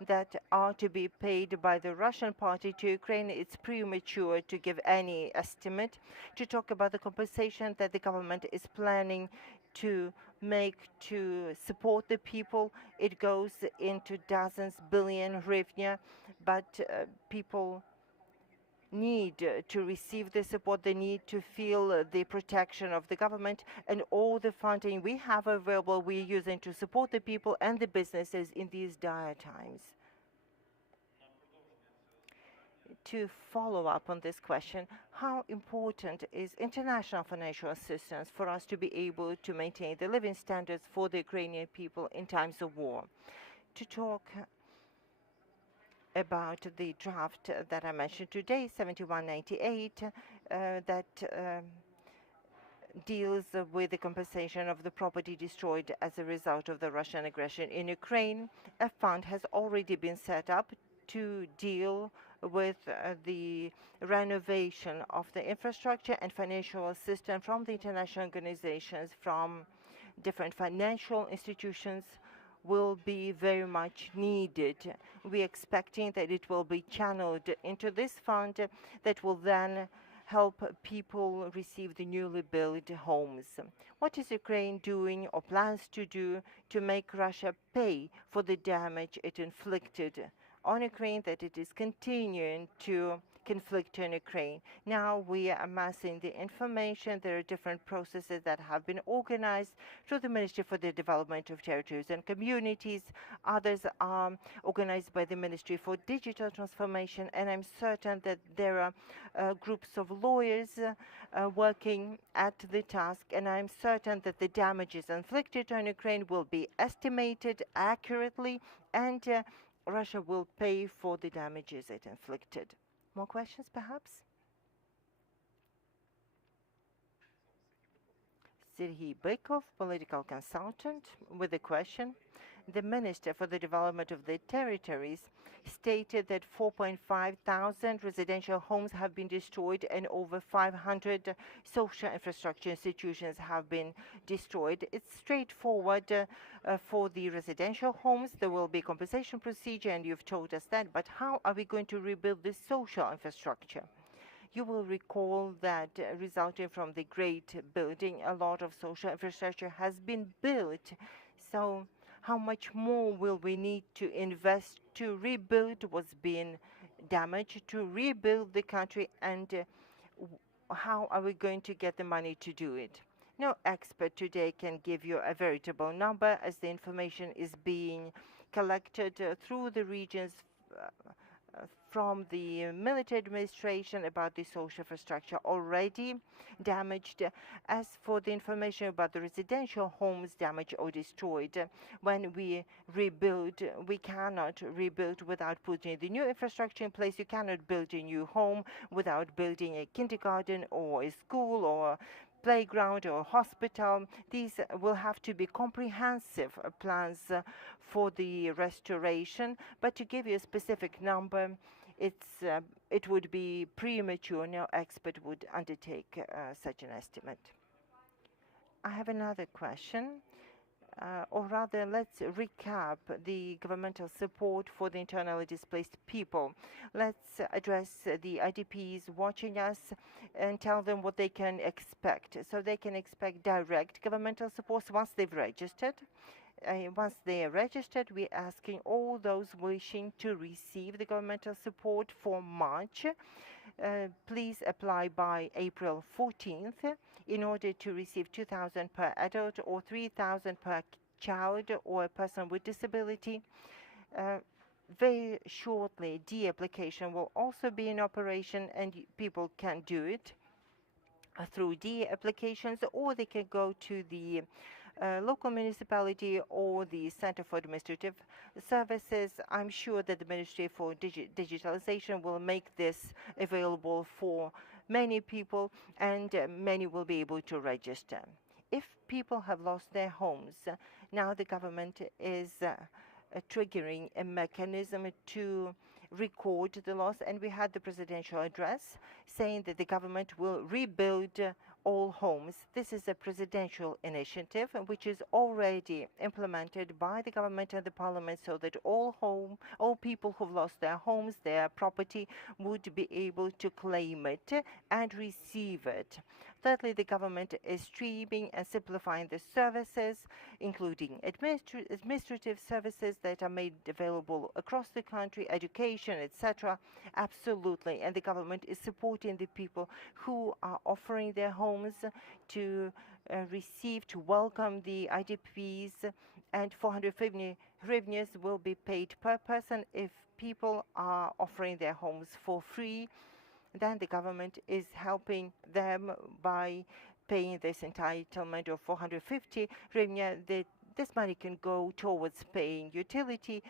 that are to be paid by the Russian party to Ukraine, it's premature to give any estimate. To talk about the compensation that the government is planning to make to support the people, it goes into dozens billion hryvnia, but people need to receive the support, they need to feel the protection of the government, and all the funding we have available we're using to support the people and the businesses in these dire times. To follow up on this question, how important is international financial assistance for us to be able to maintain the living standards for the Ukrainian people in times of war? To talk about the draft that I mentioned today, 7198, that deals with the compensation of the property destroyed as a result of the Russian aggression in Ukraine. A fund has already been set up to deal with the renovation of the infrastructure and financial assistance from the international organizations, from different financial institutions, will be very much needed. We're expecting that it will be channeled into this fund that will then help people receive the newly built homes. What is Ukraine doing or plans to do to make Russia pay for the damage it inflicted on Ukraine, that it is continuing to conflict in Ukraine? Now we are amassing the information. There are different processes that have been organized through the Ministry for the Development of Territories and Communities. Others are organized by the Ministry for Digital Transformation, and I'm certain that there are groups of lawyers working at the task, and I'm certain that the damages inflicted on Ukraine will be estimated accurately, and Russia will pay for the damages it inflicted. More questions, perhaps? Serhiy Bykov, political consultant, with a question. The Minister for the Development of the Territories stated that 4,500 residential homes have been destroyed and over 500 social infrastructure institutions have been destroyed. It's straightforward for the residential homes. There will be a compensation procedure, and you've told us that, but how are we going to rebuild the social infrastructure? You will recall that resulting from the great building, a lot of social infrastructure has been built. So how much more will we need to invest to rebuild what's been damaged, to rebuild the country, and how are we going to get the money to do it? No expert today can give you a veritable number, as the information is being collected through the regions from the military administration about the social infrastructure already damaged. As for the information about the residential homes damaged or destroyed, when we rebuild, we cannot rebuild without putting the new infrastructure in place. You cannot build a new home without building a kindergarten or a school or playground or hospital. These will have to be comprehensive plans for the restoration, but to give you a specific number, it would be premature. No expert would undertake such an estimate. I have another question. Or rather, let's recap the governmental support for the internally displaced people. Let's address the IDPs watching us and tell them what they can expect. So they can expect direct governmental support once they've registered. Once they are registered, we're asking all those wishing to receive the governmental support for March. Please apply by April 14th in order to receive 2,000 per adult or 3,000 per child or a person with disability. Very shortly, de-application will also be in operation, and people can do it through de-applications, or they can go to the local municipality or the Center for Administrative Services. I'm sure that the Ministry for Digitalization will make this available for many people, and many will be able to register. If people have lost their homes, now the government is triggering a mechanism to record the loss, and we had the presidential address saying that the government will rebuild all homes. This is a presidential initiative which is already implemented by the government and the parliament, so that all people who've lost their homes, their property, would be able to claim it and receive it. Thirdly, the government is streaming and simplifying the services, including administrative services that are made available across the country, education, etc. Absolutely. And the government is supporting the people who are offering their homes to receive, to welcome the IDPs, and 450 hryvnias will be paid per person if people are offering their homes for free. Then the government is helping them by paying this entitlement of 450 hryvnia. This money can go towards paying utility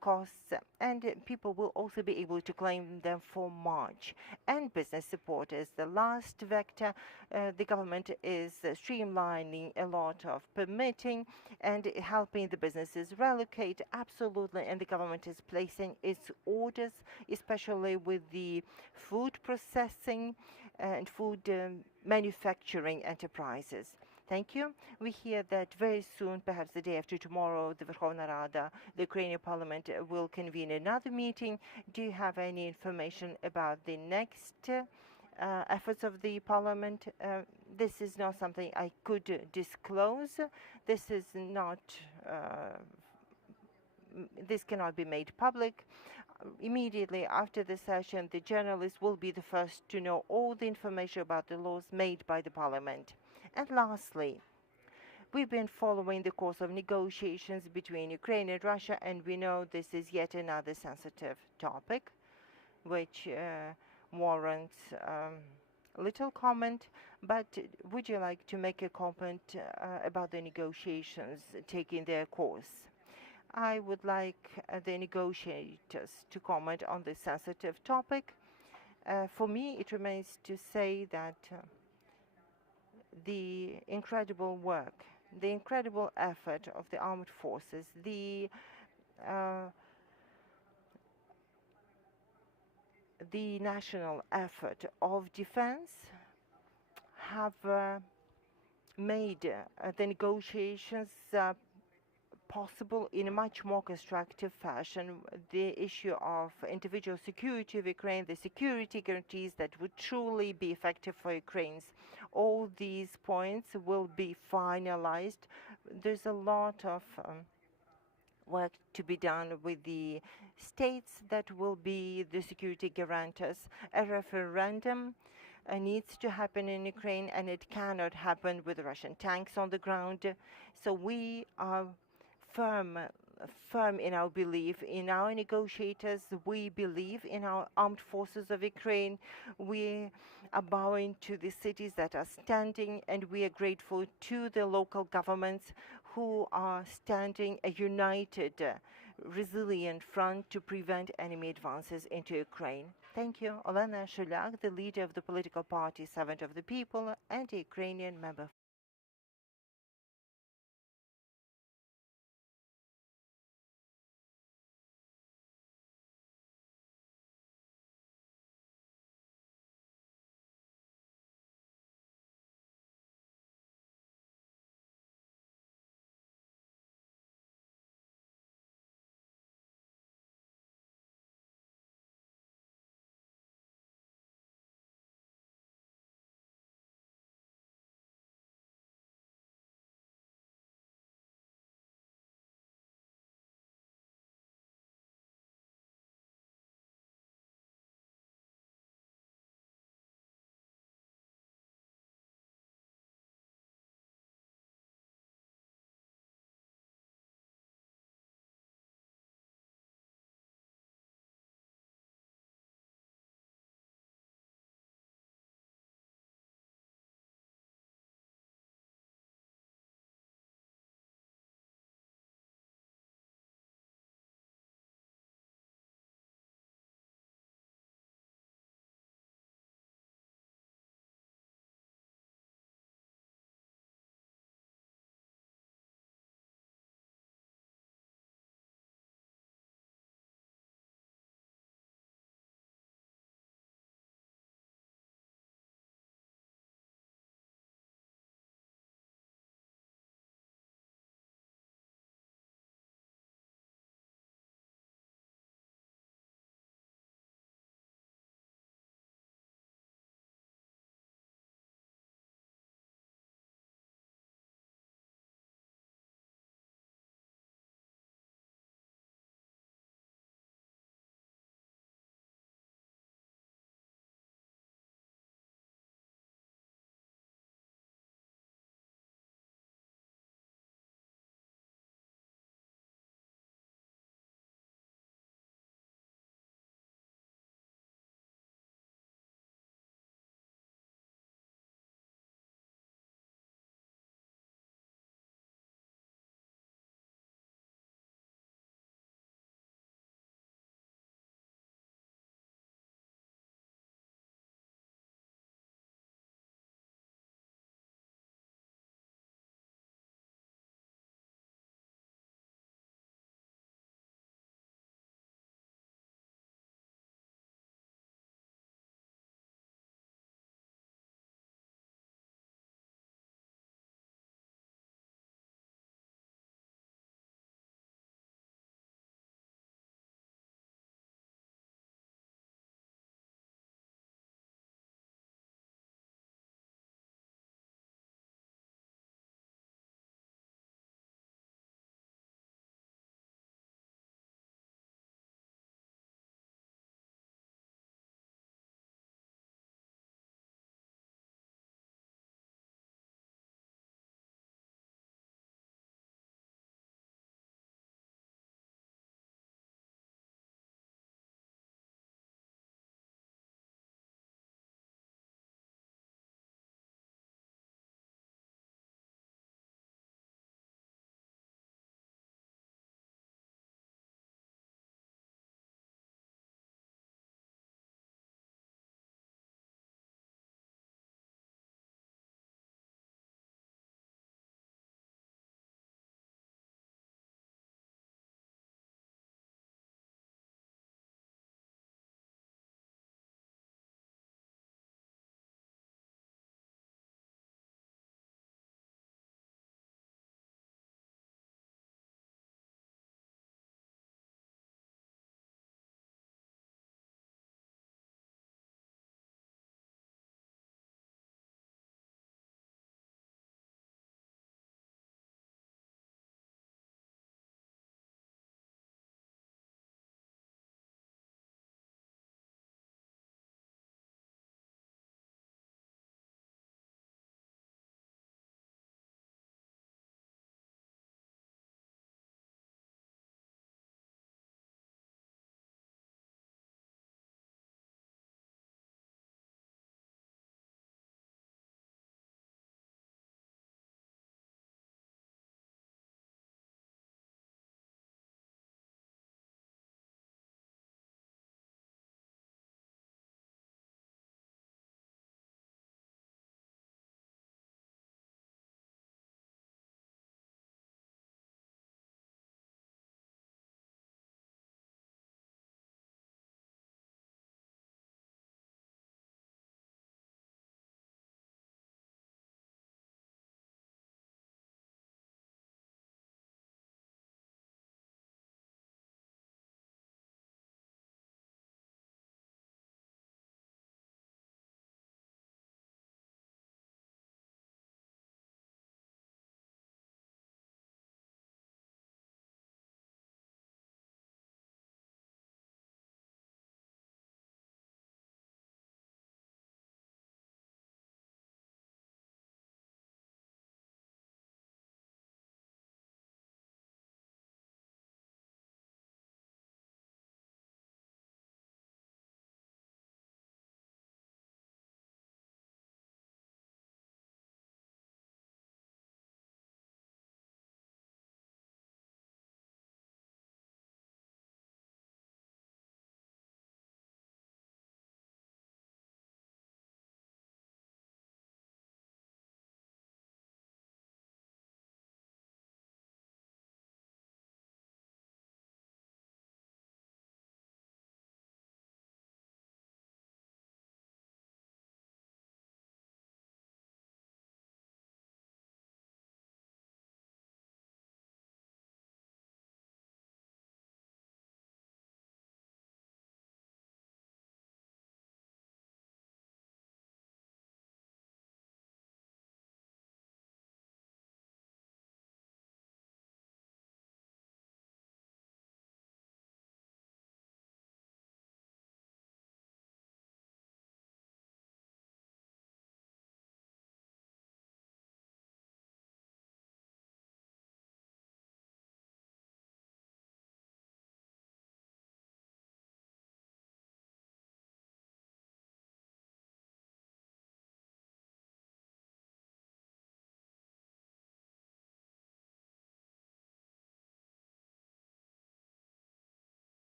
costs, and people will also be able to claim them for March. And business support is the last vector. The government is streamlining a lot of permitting and helping the businesses relocate, absolutely, and the government is placing its orders, especially with the food processing and food manufacturing enterprises. Thank you. We hear that very soon, perhaps the day after tomorrow, the Verkhovna Rada, the Ukrainian parliament, will convene another meeting. Do you have any information about the next efforts of the parliament? This is not something I could disclose. This is not. This cannot be made public. Immediately after the session, the journalists will be the first to know all the information about the laws made by the parliament. And lastly, we've been following the course of negotiations between Ukraine and Russia, and we know this is yet another sensitive topic, which warrants little comment. But would you like to make a comment about the negotiations taking their course? I would like the negotiators to comment on this sensitive topic. For me, it remains to say that the incredible work, the incredible effort of the armed forces, the national effort of defense have made the negotiations possible in a much more constructive fashion. The issue of individual security of Ukraine, the security guarantees that would truly be effective for Ukrainians. All these points will be finalized. There's a lot of work to be done with the states that will be the security guarantors. A referendum needs to happen in Ukraine, and it cannot happen with Russian tanks on the ground. So we are firmly firm in our belief in our negotiators. We believe in our armed forces of Ukraine. We are bowing to the cities that are standing, and we are grateful to the local governments who are standing a united, resilient front to prevent enemy advances into Ukraine. Thank you. Olena, Shuliak, the leader of the political party Servant of the People and a Ukrainian member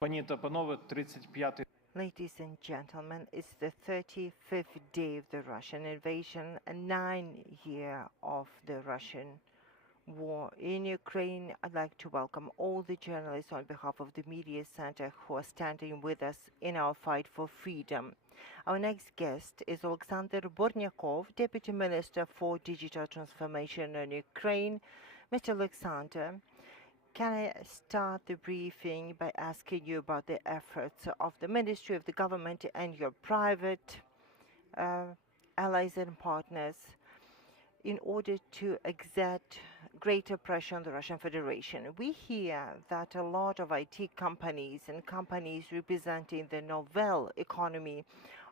Пані та панове, 35-й Ladies and gentlemen, it's the 35th day of the Russian invasion and 9th year of the Russian war in Ukraine. I'd like to welcome all the journalists on behalf of the Media Center who are standing with us in our fight for freedom. Our next guest is Oleksandr Bornyakov, Deputy Minister for Digital Transformation in Ukraine. Mr. Oleksandr, can I start the briefing by asking you about the efforts of the Ministry, of the government, and your private allies and partners in order to exert greater pressure on the Russian Federation? We hear that a lot of IT companies and companies representing the novel economy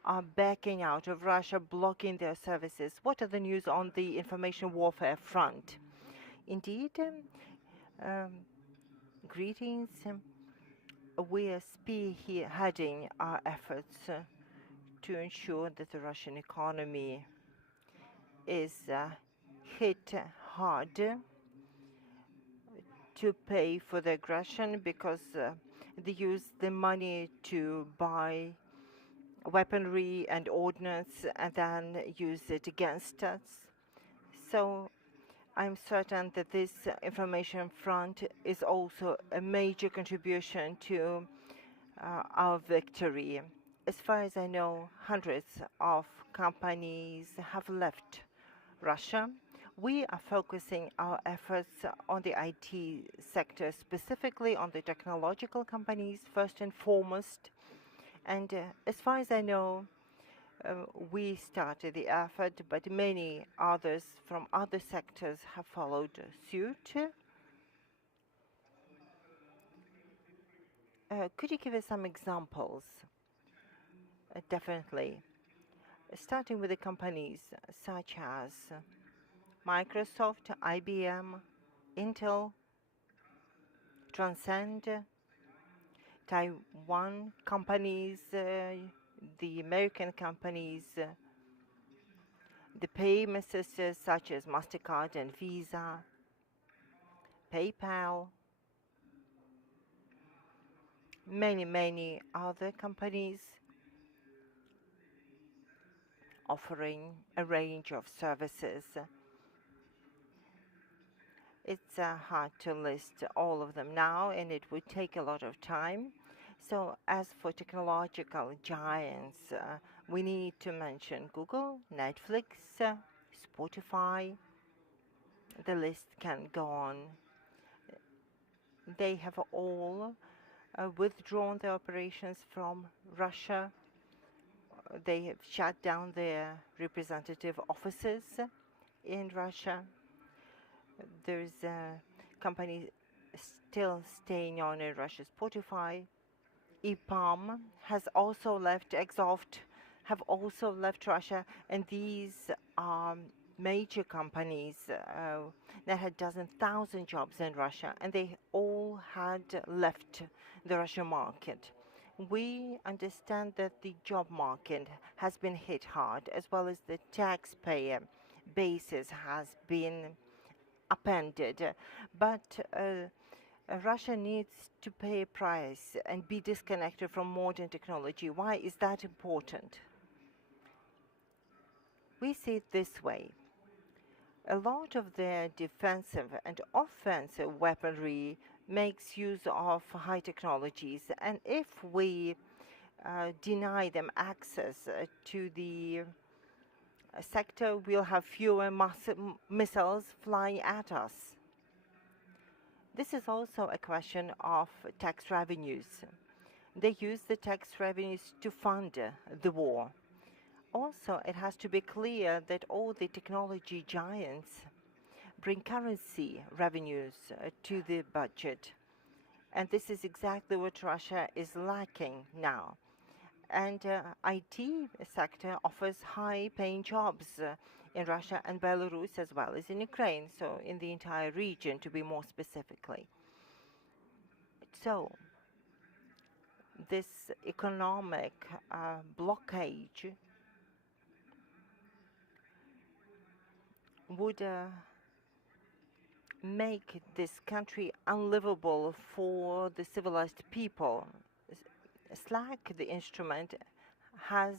are backing out of Russia, blocking their services. What are the news on the information warfare front? Indeed, greetings. We are spearheading our efforts to ensure that the Russian economy is hit hard to pay for the aggression because they use the money to buy weaponry and ordnance and then use it against us. So I'm certain that this information front is also a major contribution to our victory. As far as I know, hundreds of companies have left Russia. We are focusing our efforts on the IT sector, specifically on the technological companies, first and foremost. And as far as I know, we started the effort, but many others from other sectors have followed suit. Could you give us some examples? Definitely. Starting with the companies such as Microsoft, IBM, Intel, Transcend, Taiwan companies, the American companies, the payment systems such as MasterCard and Visa, PayPal, many other companies offering a range of services. It's hard to list all of them now, and it would take a lot of time. So as for technological giants, we need to mention Google, Netflix, Spotify. The list can go on. They have all withdrawn their operations from Russia. They have shut down their representative offices in Russia. There's a company still staying on in Russia, Spotify. EPAM has also left, Exoft have also left Russia, and these are major companies that had thousand jobs in Russia, and they all had left the Russian market. We understand that the job market has been hit hard, as well as the taxpayer basis has been upended, but Russia needs to pay a price and be disconnected from modern technology. Why is that important? We see it this way. A lot of their defensive and offensive weaponry makes use of high technologies, and if we deny them access to the sector, we'll have fewer missiles flying at us. This is also a question of tax revenues. They use the tax revenues to fund the war. Also, it has to be clear that all the technology giants bring currency revenues to the budget. And this is exactly what Russia is lacking now. And IT sector offers high-paying jobs in Russia and Belarus, as well as in Ukraine, so in the entire region, to be more specifically. So this economic blockage would make this country unlivable for the civilized people Slack, the instrument, has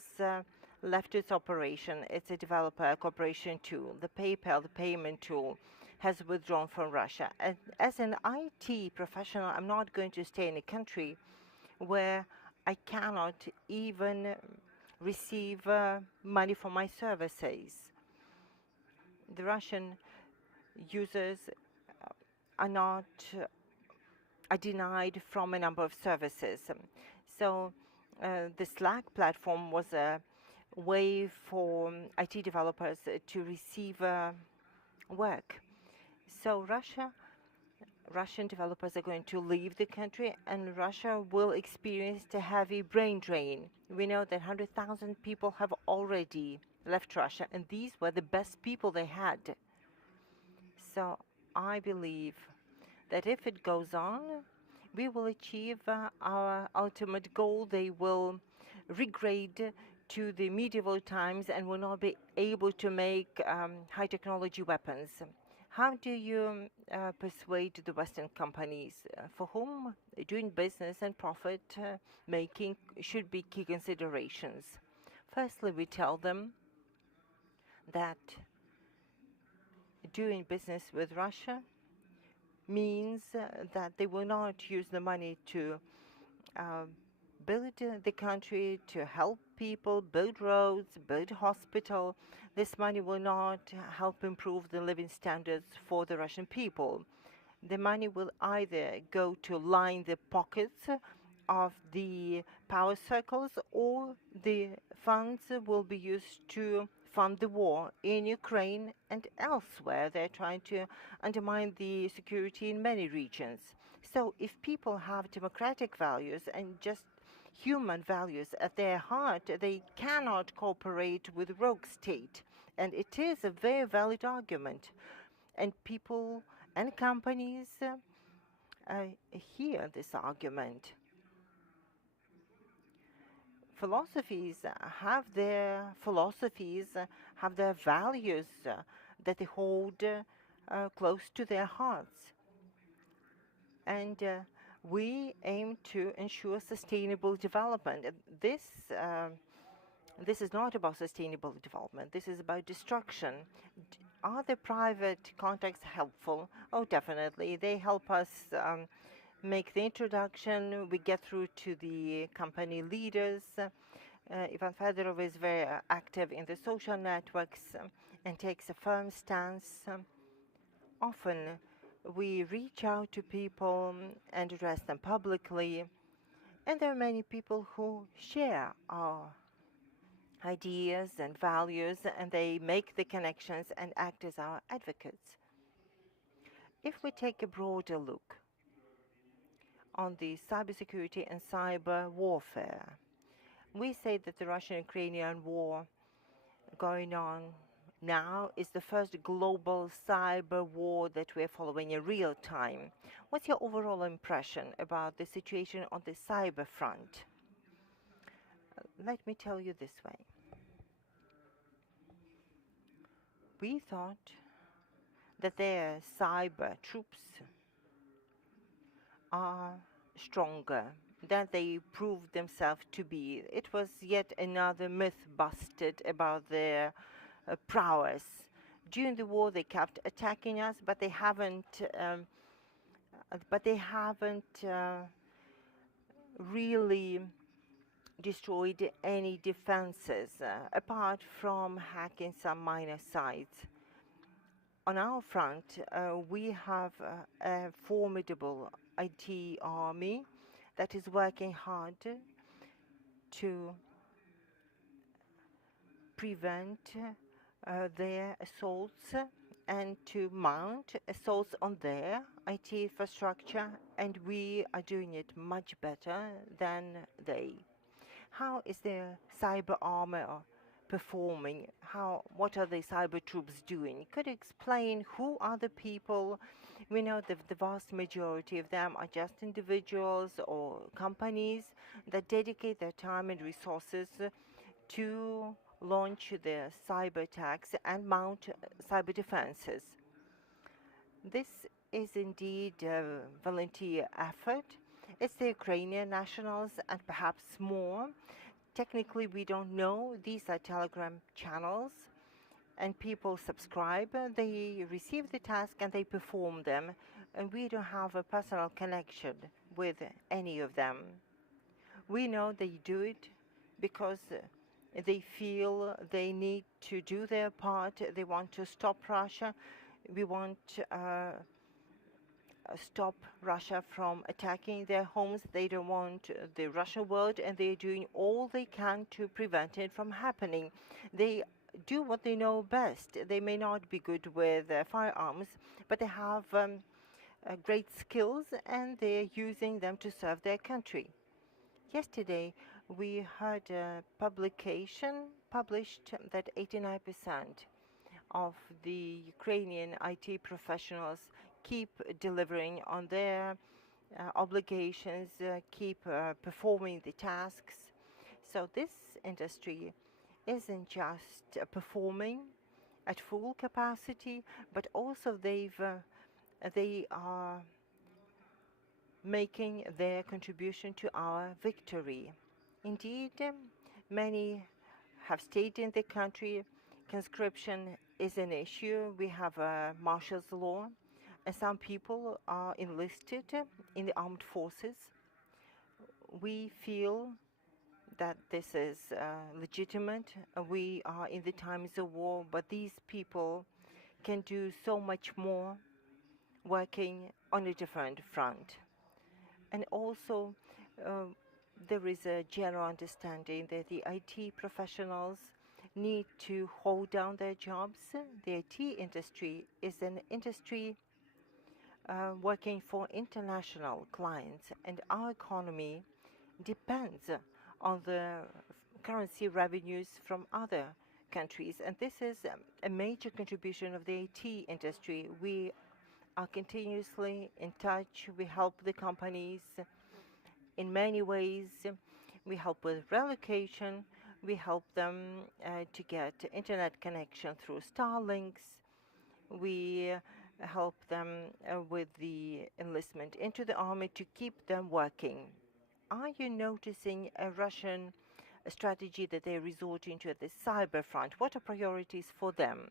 left its operation. It's a developer cooperation tool. The PayPal, the payment tool, has withdrawn from Russia. And as an IT professional, I'm not going to stay in a country where I cannot even receive money for my services. The Russian users are denied from a number of services. So the Slack platform was a way for IT developers to receive work. So Russian developers are going to leave the country, and Russia will experience a heavy brain drain. We know that 100,000 people have already left Russia, and these were the best people they had. So I believe that if it goes on, we will achieve our ultimate goal. They will regrade to the medieval times and will not be able to make high technology weapons. How do you persuade the Western companies for whom doing business and profit making should be key considerations? Firstly, we tell them that doing business with Russia means that they will not use the money to build the country, to help people, build roads, build hospital. This money will not help improve the living standards for the Russian people. The money will either go to line the pockets of the power circles, or the funds will be used to fund the war in Ukraine and elsewhere. They're trying to undermine the security in many regions. So if people have democratic values and just human values at their heart, they cannot cooperate with rogue state. And it is a very valid argument. And people and companies hear this argument. Philosophies have their values that they hold close to their hearts. And we aim to ensure sustainable development. This is not about sustainable development. This is about destruction. Are the private contacts helpful? Oh, definitely. They help us make the introduction. We get through to the company leaders. Ivan Fedorov is very active in the social networks and takes a firm stance. Often we reach out to people and address them publicly, and there are many people who share our ideas and values, and they make the connections and act as our advocates. If we take a broader look on the cybersecurity and cyber warfare, we say that the Russian-Ukrainian war going on now is the first global cyber war that we're following in real time. What's your overall impression about the situation on the cyber front? Let me tell you this way. We thought that their cyber troops are stronger than they proved themselves to be. It was yet another myth busted about their prowess. During the war, they kept attacking us, but they haven't really destroyed any defenses, apart from hacking some minor sites. On our front, we have a formidable IT army that is working hard to prevent their assaults and to mount assaults on their IT infrastructure, and we are doing it much better than they. How is their cyber armor performing? What are the cyber troops doing? Could you explain who are the people? We know that the vast majority of them are just individuals or companies that dedicate their time and resources to launch their cyber attacks and mount cyber defenses. This is indeed a volunteer effort, It's the Ukrainian nationals and perhaps more. Technically, we don't know. These are Telegram channels, and people subscribe. They receive the task and they perform them. And we don't have a personal connection with any of them. We know they do it because they feel they need to do their part. They want to stop Russia. We want stop Russia from attacking their homes. They don't want the Russian world, and they're doing all they can to prevent it from happening. They do what they know best. They may not be good with firearms, but they have great skills, and they're using them to serve their country. Yesterday, we heard a publication published that 89% of the Ukrainian IT professionals keep delivering on their obligations, keep performing the tasks. So this industry isn't just performing at full capacity, but also they are making their contribution to our victory. Indeed, many have stayed in the country. Conscription is an issue. We have a martial law, and some people are enlisted in the armed forces. We feel that this is legitimate. We are in the times of war, but these people can do so much more working on a different front. And also, there is a general understanding that the IT professionals need to hold down their jobs. The IT industry is an industry working for international clients, and our economy depends on the currency revenues from other countries, and this is a major contribution of the IT industry. We are continuously in touch. We help the companies in many ways. We help with relocation. We help them to get internet connection through Starlinks. We help them with the enlistment into the army to keep them working. Are you noticing a Russian strategy that they're resorting to at the cyberfront? What are priorities for them?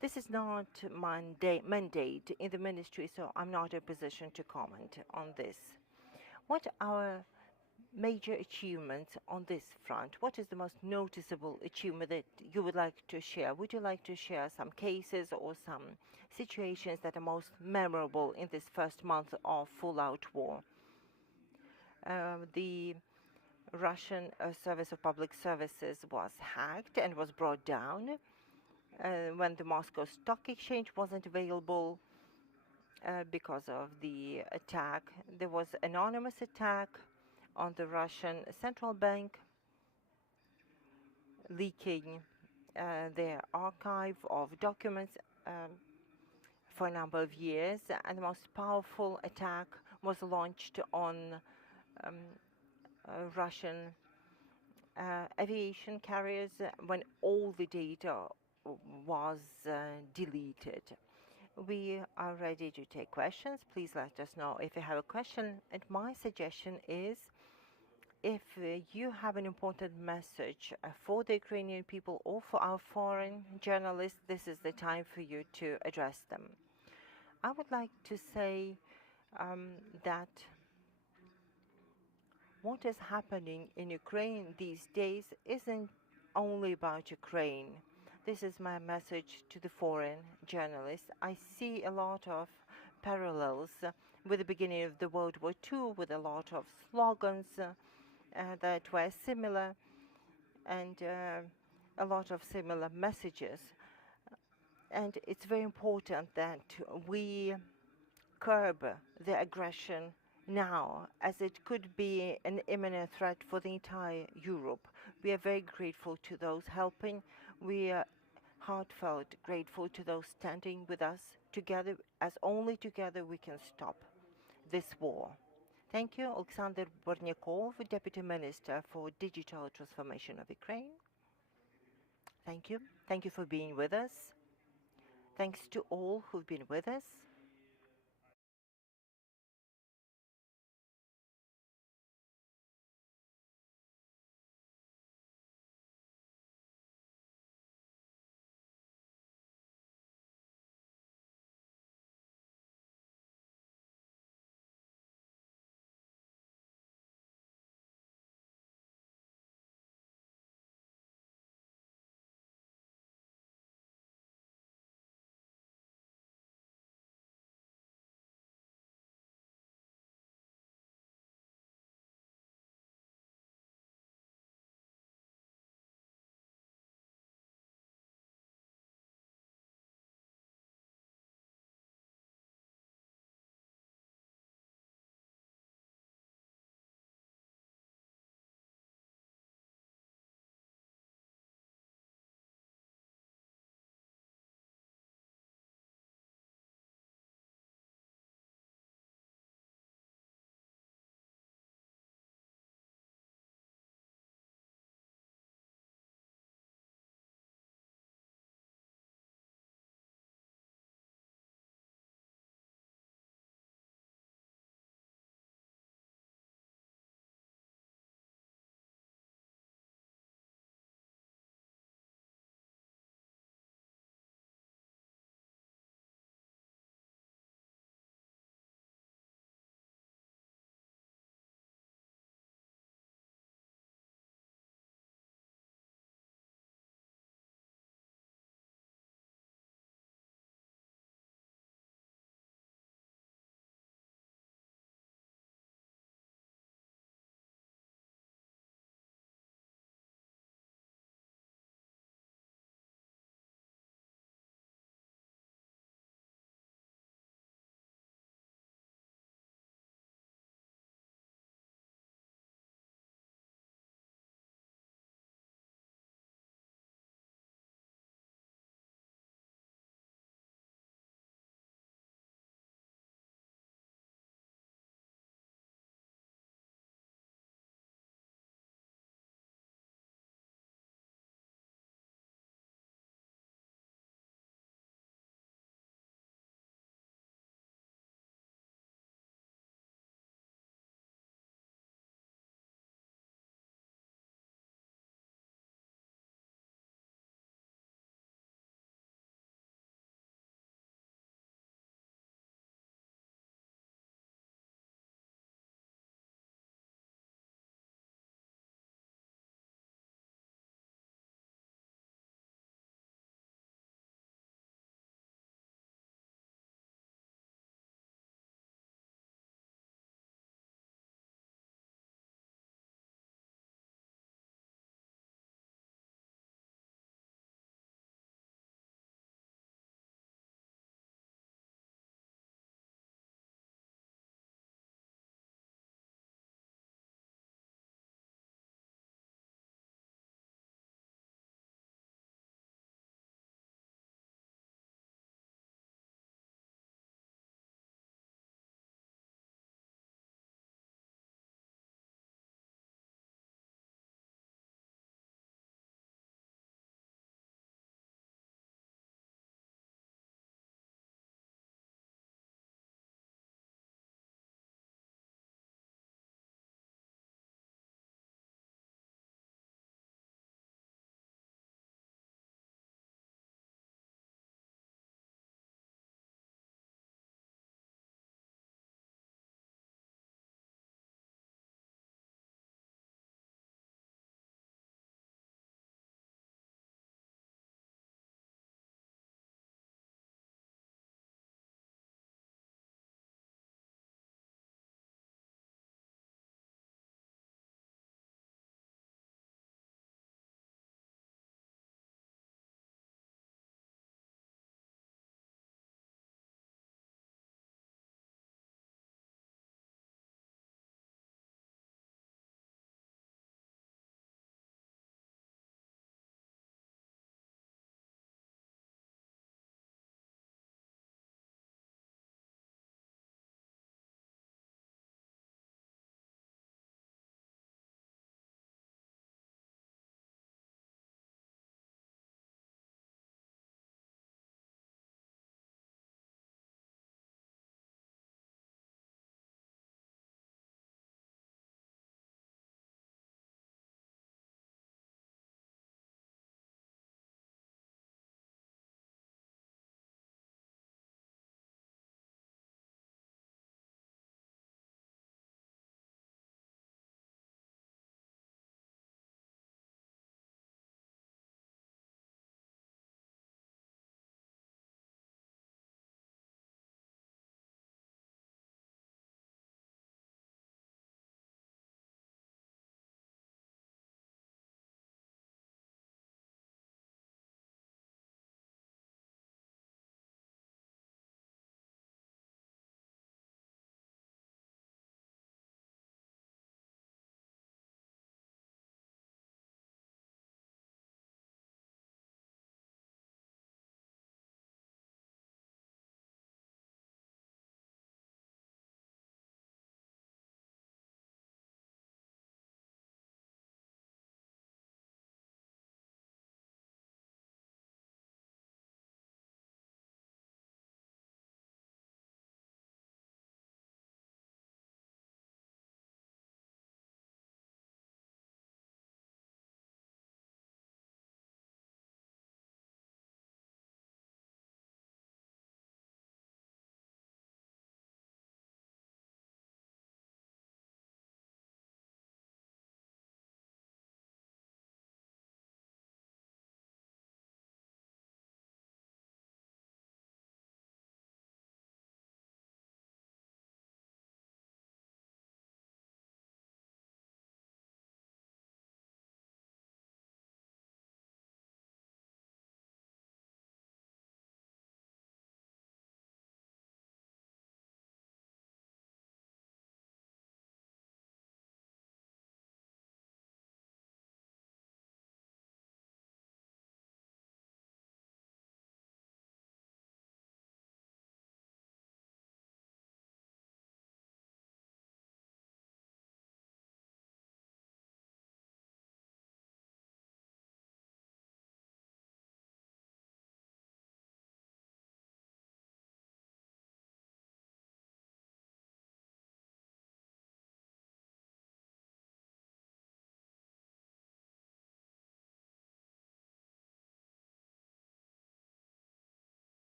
This is not my mandate in the ministry, so I'm not in a position to comment on this. What are major achievements on this front? What is the most noticeable achievement that you would like to share? Would you like to share some cases or some situations that are most memorable in this first month of full-out war? The Russian Service of Public Services was hacked and was brought down when the Moscow Stock Exchange wasn't available because of the attack. There was an anonymous attack on the Russian central bank, leaking their archive of documents for a number of years, and the most powerful attack was launched on Russian aviation carriers when all the data was deleted. We are ready to take questions. Please let us know if you have a question. And my suggestion is, if you have an important message for the Ukrainian people or for our foreign journalists, this is the time for you to address them. I would like to say that what is happening in Ukraine these days isn't only about Ukraine. This is my message to the foreign journalists. I see a lot of parallels with the beginning of the World War II, with a lot of slogans that were similar and a lot of similar messages. And it's very important that we curb the aggression now, as it could be an imminent threat for the entire Europe. We are very grateful to those helping. We are heartfelt grateful to those standing with us together, as only together we can stop this war. Thank you, Oleksandr Bornyakov, Deputy Minister for Digital Transformation of Ukraine. Thank you. Thank you for being with us. Thanks to all who've been with us.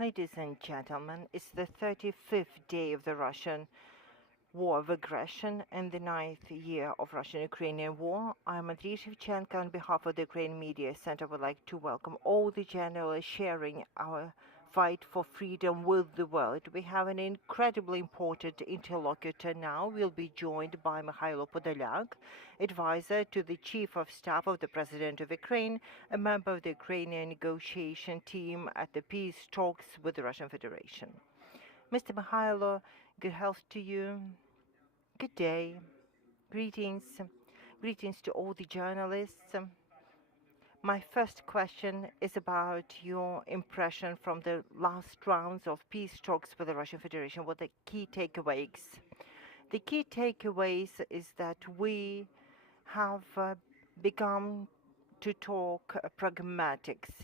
Ladies and gentlemen, it's the 35th day of the Russian war of aggression and the 9th year of Russian-Ukrainian war. I'm Andriy Shevchenko. On behalf of the Ukraine Media Center, I would like to welcome all the journalists sharing our fight for freedom with the world. We have an incredibly important interlocutor now. We'll be joined by Mikhailo Podolyak, advisor to the Chief of Staff of the President of Ukraine, a member of the Ukrainian negotiation team at the peace talks with the Russian Federation. Mr. Mikhailo, good health to you. Good day. Greetings. Greetings to all the journalists. My first question is about your impression from the last rounds of peace talks with the Russian Federation. What are the key takeaways? The key takeaways is that we have begun to talk pragmatics.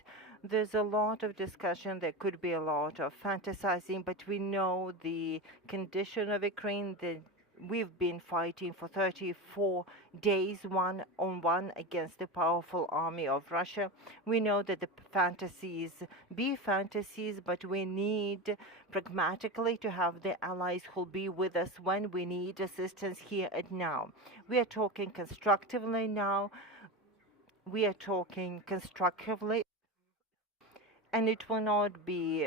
There's a lot of discussion, there could be a lot of fantasizing, but we know the condition of Ukraine, we've been fighting for 34 days one-on-one against the powerful army of Russia. We know that the fantasies be fantasies, but we need pragmatically to have the allies who'll be with us when we need assistance here and now. We are talking constructively now. We are talking constructively. And it will not be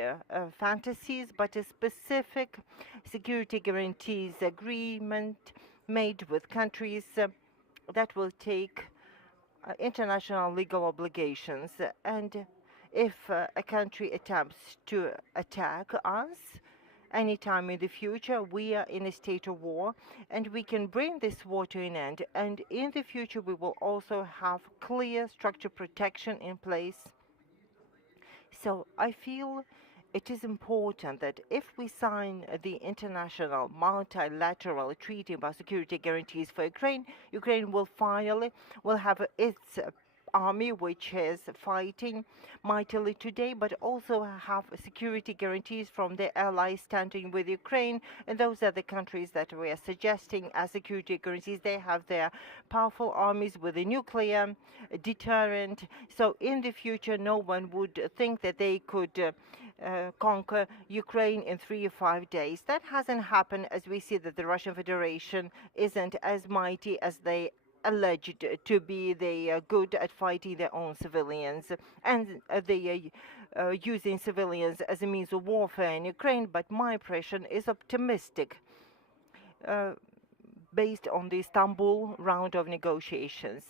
fantasies, but a specific security guarantees agreement made with countries that will take international legal obligations. And if a country attempts to attack us anytime in the future, we are in a state of war, and we can bring this war to an end. And in the future, we will also have clear structured protection in place. So I feel it is important that if we sign the international multilateral treaty about security guarantees for Ukraine, Ukraine will finally have its army, which is fighting mightily today, but also have security guarantees from the allies standing with Ukraine. And those are the countries that we are suggesting as security guarantees. They have their powerful armies with a nuclear deterrent. So in the future, no one would think that they could conquer Ukraine in 3 or 5 days. That hasn't happened, as we see that the Russian Federation isn't as mighty as they alleged to be. They are good at fighting their own civilians, and they are using civilians as a means of warfare in Ukraine. But my impression is optimistic based on the Istanbul round of negotiations.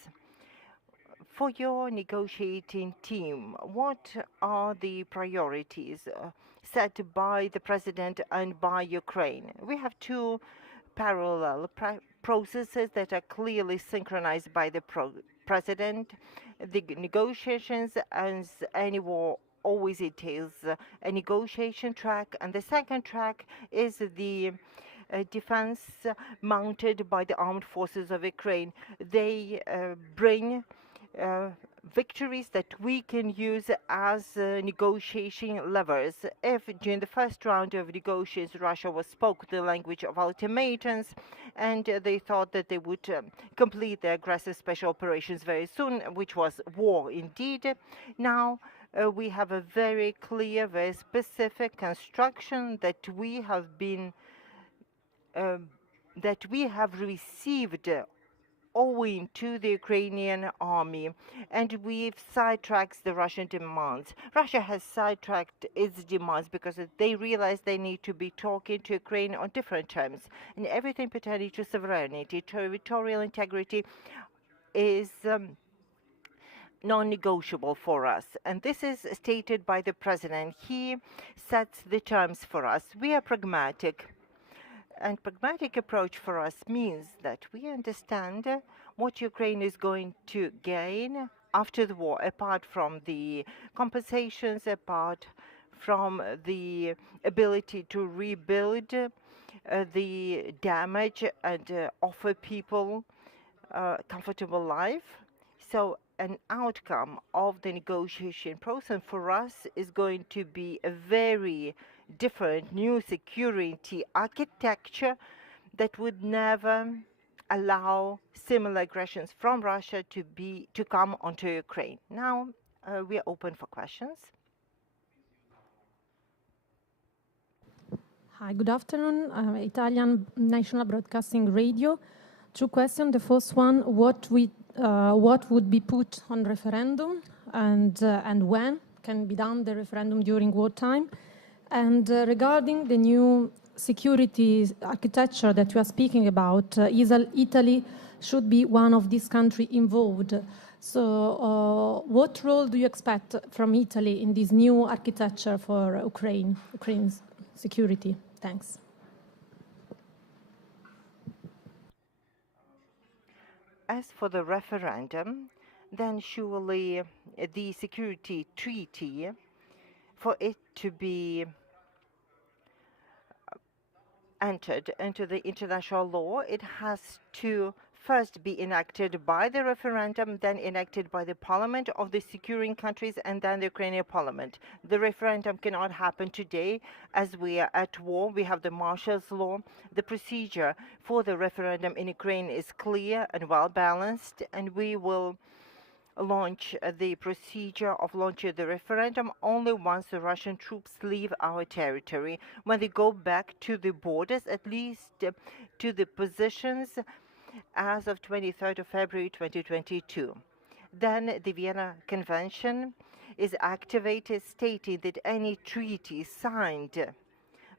For your negotiating team, what are the priorities set by the President and by Ukraine? We have two parallel processes that are clearly synchronized by the President. The negotiations, as any war always entails, a negotiation track, and the second track is the defense mounted by the armed forces of Ukraine. They bring victories that we can use as negotiation levers. If during the first round of negotiations Russia spoke the language of ultimatums, and they thought that they would complete their aggressive special operations very soon, which was war indeed. Now we have a very clear, very specific construction that we have received owing to the Ukrainian army, and we've sidetracked the Russian demands. Russia has sidetracked its demands because they realize they need to be talking to Ukraine on different terms, and everything pertaining to sovereignty, territorial integrity is non-negotiable for us. And this is stated by the President. He sets the terms for us. We are pragmatic. And pragmatic approach for us means that we understand what Ukraine is going to gain after the war, apart from the compensations, apart from the ability to rebuild the damage and offer people a comfortable life. So an outcome of the negotiation process for us is going to be a very different new security architecture that would never allow similar aggressions from Russia to come onto Ukraine. Now we are open for questions. Hi, good afternoon. Italian National Broadcasting Radio. Two questions. The first one: what would be put on referendum, and when can be done the referendum during wartime? And regarding the new security architecture that you are speaking about, Italy should be one of these countries involved. So, what role do you expect from Italy in this new architecture for Ukraine's security? Thanks. As for the referendum, then surely the security treaty, for it to be entered into the international law, it has to first be enacted by the referendum, then enacted by the parliament of the securing countries, and then the Ukrainian parliament. The referendum cannot happen today as we are at war. We have the Marshall's Law. The procedure for the referendum in Ukraine is clear and well balanced, and we will launch the procedure of launching the referendum only once the Russian troops leave our territory. When they go back to the borders, at least to the positions as of 23rd of February 2022. Then the Vienna Convention is activated, stating that any treaty signed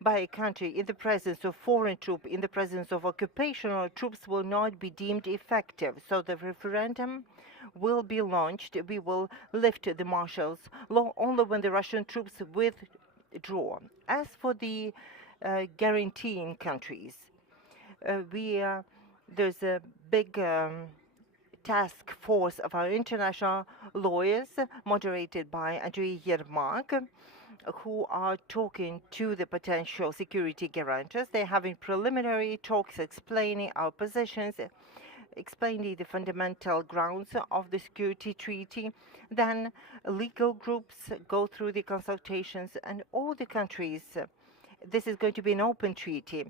by a country in the presence of foreign troops, in the presence of occupational troops, will not be deemed effective. So the referendum will be launched. We will lift the Marshall's Law only when the Russian troops withdraw. As for the guaranteeing countries, there's a big task force of our international lawyers, moderated by Andrei Yermak, who are talking to the potential security guarantors. They're having preliminary talks explaining our positions, explaining the fundamental grounds of the security treaty. Then legal groups go through the consultations, and all the countries, this is going to be an open treaty.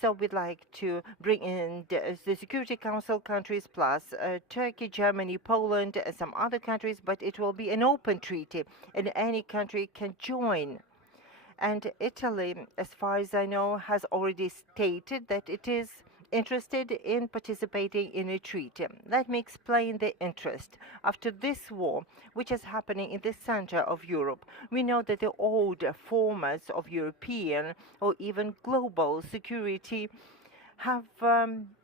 So we'd like to bring in the Security Council countries plus Turkey, Germany, Poland, and some other countries, but it will be an open treaty, and any country can join. And Italy, as far as I know, has already stated that it is interested in participating in a treaty. Let me explain the interest. After this war, which is happening in the center of Europe, we know that the old formats of European or even global security have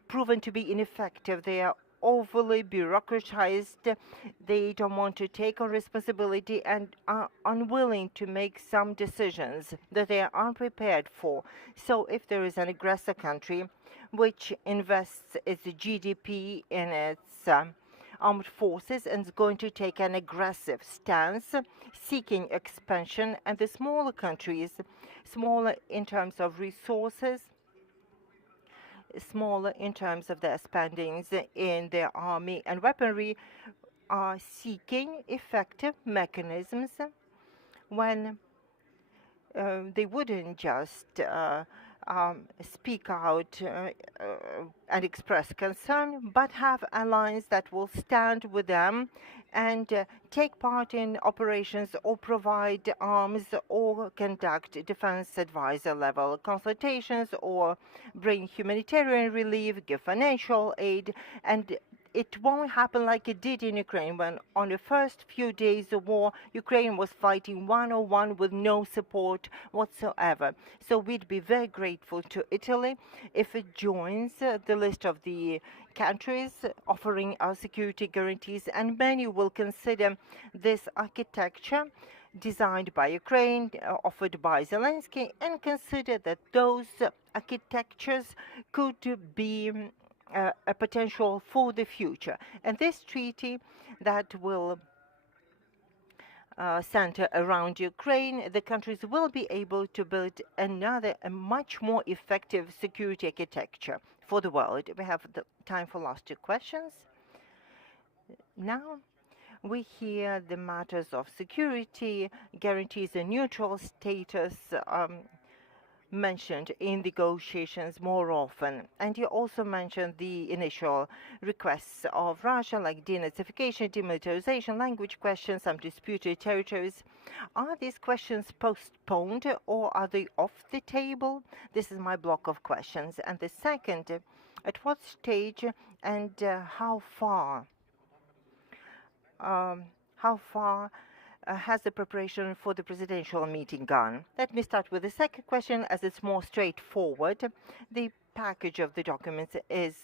proven to be ineffective. They are overly bureaucratized. They don't want to take on responsibility and are unwilling to make some decisions that they are unprepared for. So if there is an aggressor country which invests its GDP in its armed forces and is going to take an aggressive stance, seeking expansion, and the smaller countries, smaller in terms of resources, smaller in terms of their spendings in their army and weaponry, are seeking effective mechanisms when they wouldn't just speak out and express concern, but have allies that will stand with them and take part in operations or provide arms or conduct defense advisor level consultations or bring humanitarian relief, give financial aid. And it won't happen like it did in Ukraine, when on the first few days of war, Ukraine was fighting one-on-one with no support whatsoever. So we'd be very grateful to Italy if it joins the list of the countries offering our security guarantees, and many will consider this architecture designed by Ukraine, offered by Zelensky, and consider that those architectures could be a potential for the future. And this treaty that will center around Ukraine, the countries will be able to build another, a much more effective security architecture for the world. We have the time for last two questions. Now we hear the matters of security, guarantees a neutral status mentioned in negotiations more often. And you also mentioned the initial requests of Russia, like denazification, demilitarization, language questions, some disputed territories. Are these questions postponed or are they off the table? This is my block of questions. And the second, at what stage and how far um, has the preparation for the presidential meeting gone? Let me start with the second question, as it's more straightforward. The package of the documents is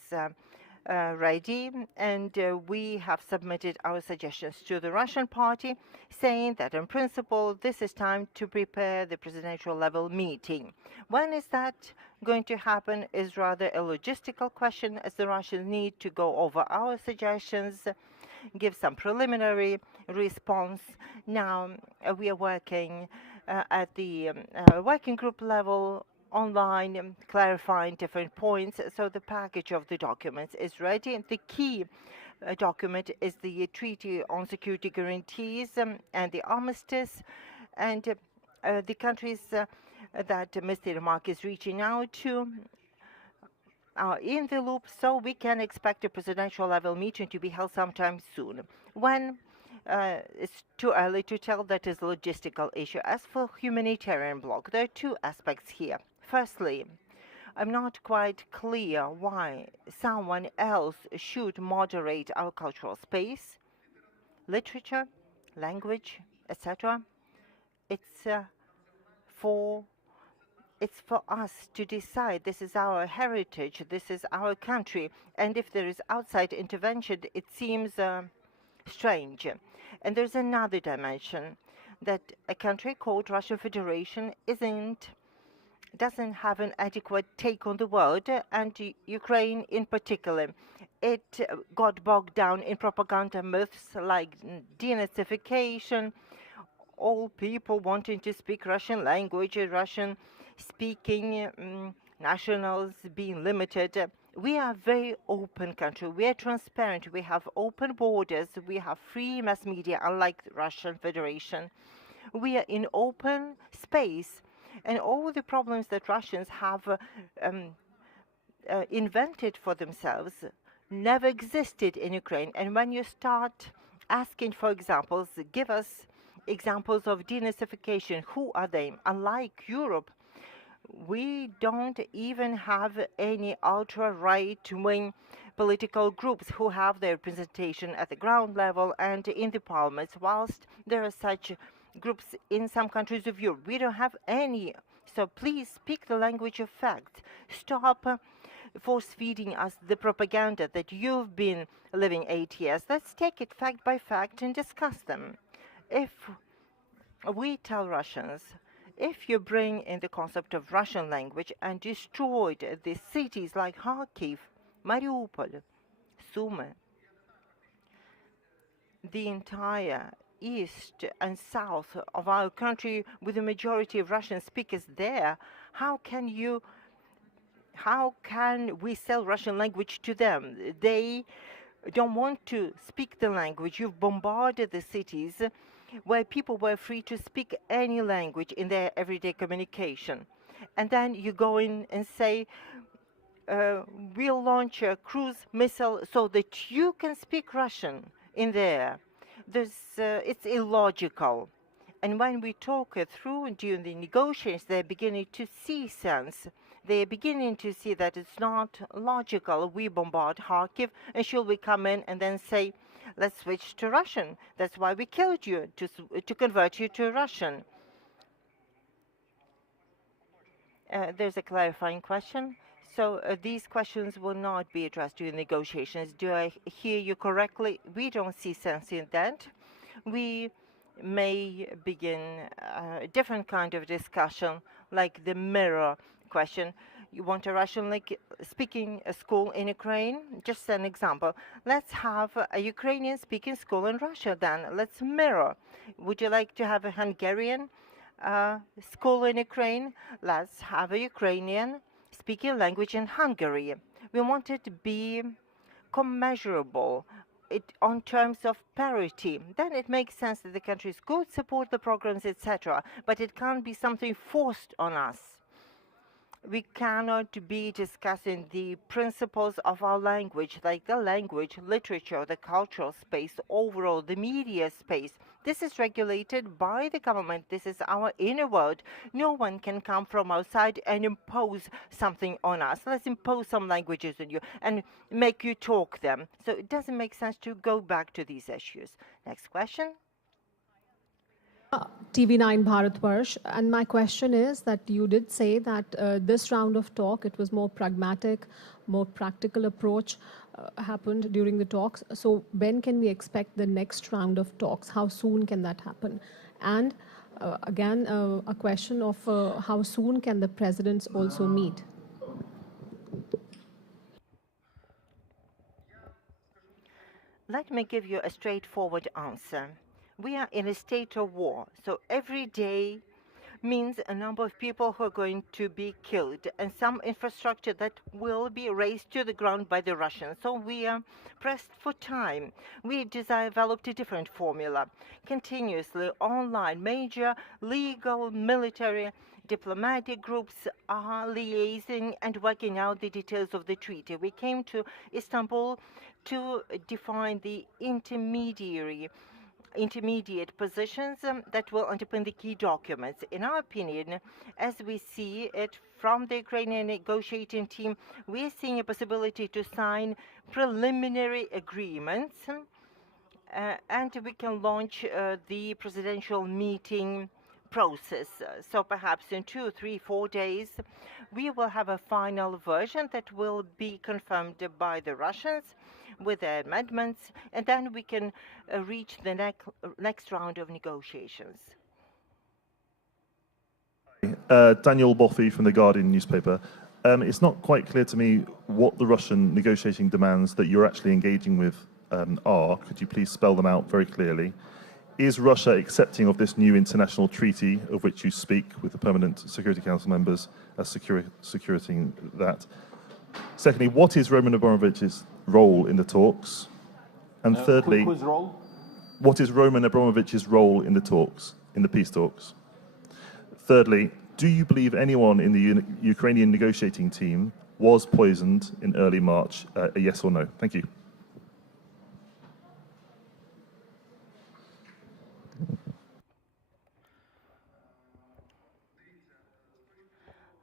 ready, and we have submitted our suggestions to the Russian party, saying that in principle this is time to prepare the presidential level meeting. When is that going to happen is rather a logistical question, as the Russians need to go over our suggestions, give some preliminary response. Now we are working at the working group level online, clarifying different points. So the package of the documents is ready. The key document is the Treaty on Security Guarantees and the Armistice, and the countries that Mr. Remark is reaching out to are in the loop, so we can expect a presidential level meeting to be held sometime soon. When it's too early to tell, that is a logistical issue. As for humanitarian bloc, there are two aspects here. Firstly, I'm not quite clear why someone else should moderate our cultural space, literature, language, etc. It's for us to decide. This is our heritage, this is our country, and if there is outside intervention, it seems strange. And there's another dimension, that a country called Russian Federation doesn't have an adequate take on the world, and Ukraine in particular. It got bogged down in propaganda myths like denazification, all people wanting to speak Russian language, Russian speaking nationals being limited. We are a very open country. We are transparent. We have open borders. We have free mass media, unlike the Russian Federation. We are in open space, and all the problems that Russians have invented for themselves never existed in Ukraine. And when you start asking for examples, give us examples of denazification. Who are they? Unlike Europe, we don't even have any ultra-right-wing political groups who have their representation at the ground level and in the parliaments, whilst there are such groups in some countries of Europe. We don't have any. So please speak the language of fact. Stop force-feeding us the propaganda that you've been living 8 years. Let's take it fact by fact and discuss them. If we tell Russians, if you bring in the concept of Russian language and destroyed the cities like Kharkiv, Mariupol, Sumy, the entire east and south of our country with a majority of Russian speakers there, how can we sell Russian language to them? They don't want to speak the language. You've bombarded the cities where people were free to speak any language in their everyday communication. And then you go in and say, we'll launch a cruise missile so that you can speak Russian in there. It's illogical. And when we talk it through during the negotiations, they're beginning to see sense. They're beginning to see that it's not logical. We bombard Kharkiv, and should we come in and then say, let's switch to Russian. That's why we killed you, to convert you to Russian. There's a clarifying question. So these questions will not be addressed during negotiations. Do I hear you correctly? We don't see sense in that. We may begin a different kind of discussion, like the mirror question. You want a Russian speaking school in Ukraine? Just an example. Let's have a Ukrainian speaking school in Russia then. Let's mirror. Would you like to have a Hungarian school in Ukraine? Let's have a Ukrainian speaking language in Hungary. We want it to be commensurable on terms of parity. Then it makes sense that the countries could support the programs, etc. But it can't be something forced on us. We cannot be discussing the principles of our language, like the language, literature, the cultural space, overall, the media space. This is regulated by the government. This is our inner world. No one can come from outside and impose something on us. Let's impose some languages on you and make you talk them. So it doesn't make sense to go back to these issues. Next question. TV9 Bharatvarsh, and my question is that you did say that this round of talk, it was more pragmatic, more practical approach happened during the talks. So when can we expect the next round of talks? How soon can that happen? And again, a question of how soon can the presidents also meet? Let me give you a straightforward answer. We are in a state of war, so every day means a number of people who are going to be killed and some infrastructure that will be razed to the ground by the Russians. So we are pressed for time. We developed a different formula. Continuously online, major legal, military, diplomatic groups are liaising and working out the details of the treaty. We came to Istanbul to define the intermediate positions that will underpin the key documents. In our opinion, as we see it from the Ukrainian negotiating team, we are seeing a possibility to sign preliminary agreements and we can launch the presidential meeting process. So perhaps in 2, 3, 4 days, we will have a final version that will be confirmed by the Russians with the amendments, and then we can reach the next round of negotiations. Daniel Boffey from the Guardian newspaper. It's not quite clear to me what the Russian negotiating demands that you're actually engaging with are. Could you please spell them out very clearly? Is Russia accepting of this new international treaty of which you speak with the Permanent Security Council members as securing that? Secondly, what is Roman Abramovich's role in the talks? And thirdly, Whose role? what is Roman Abramovich's role in the talks, in the peace talks? Thirdly, do you believe anyone in the Ukrainian negotiating team was poisoned in early March? A yes or no? Thank you.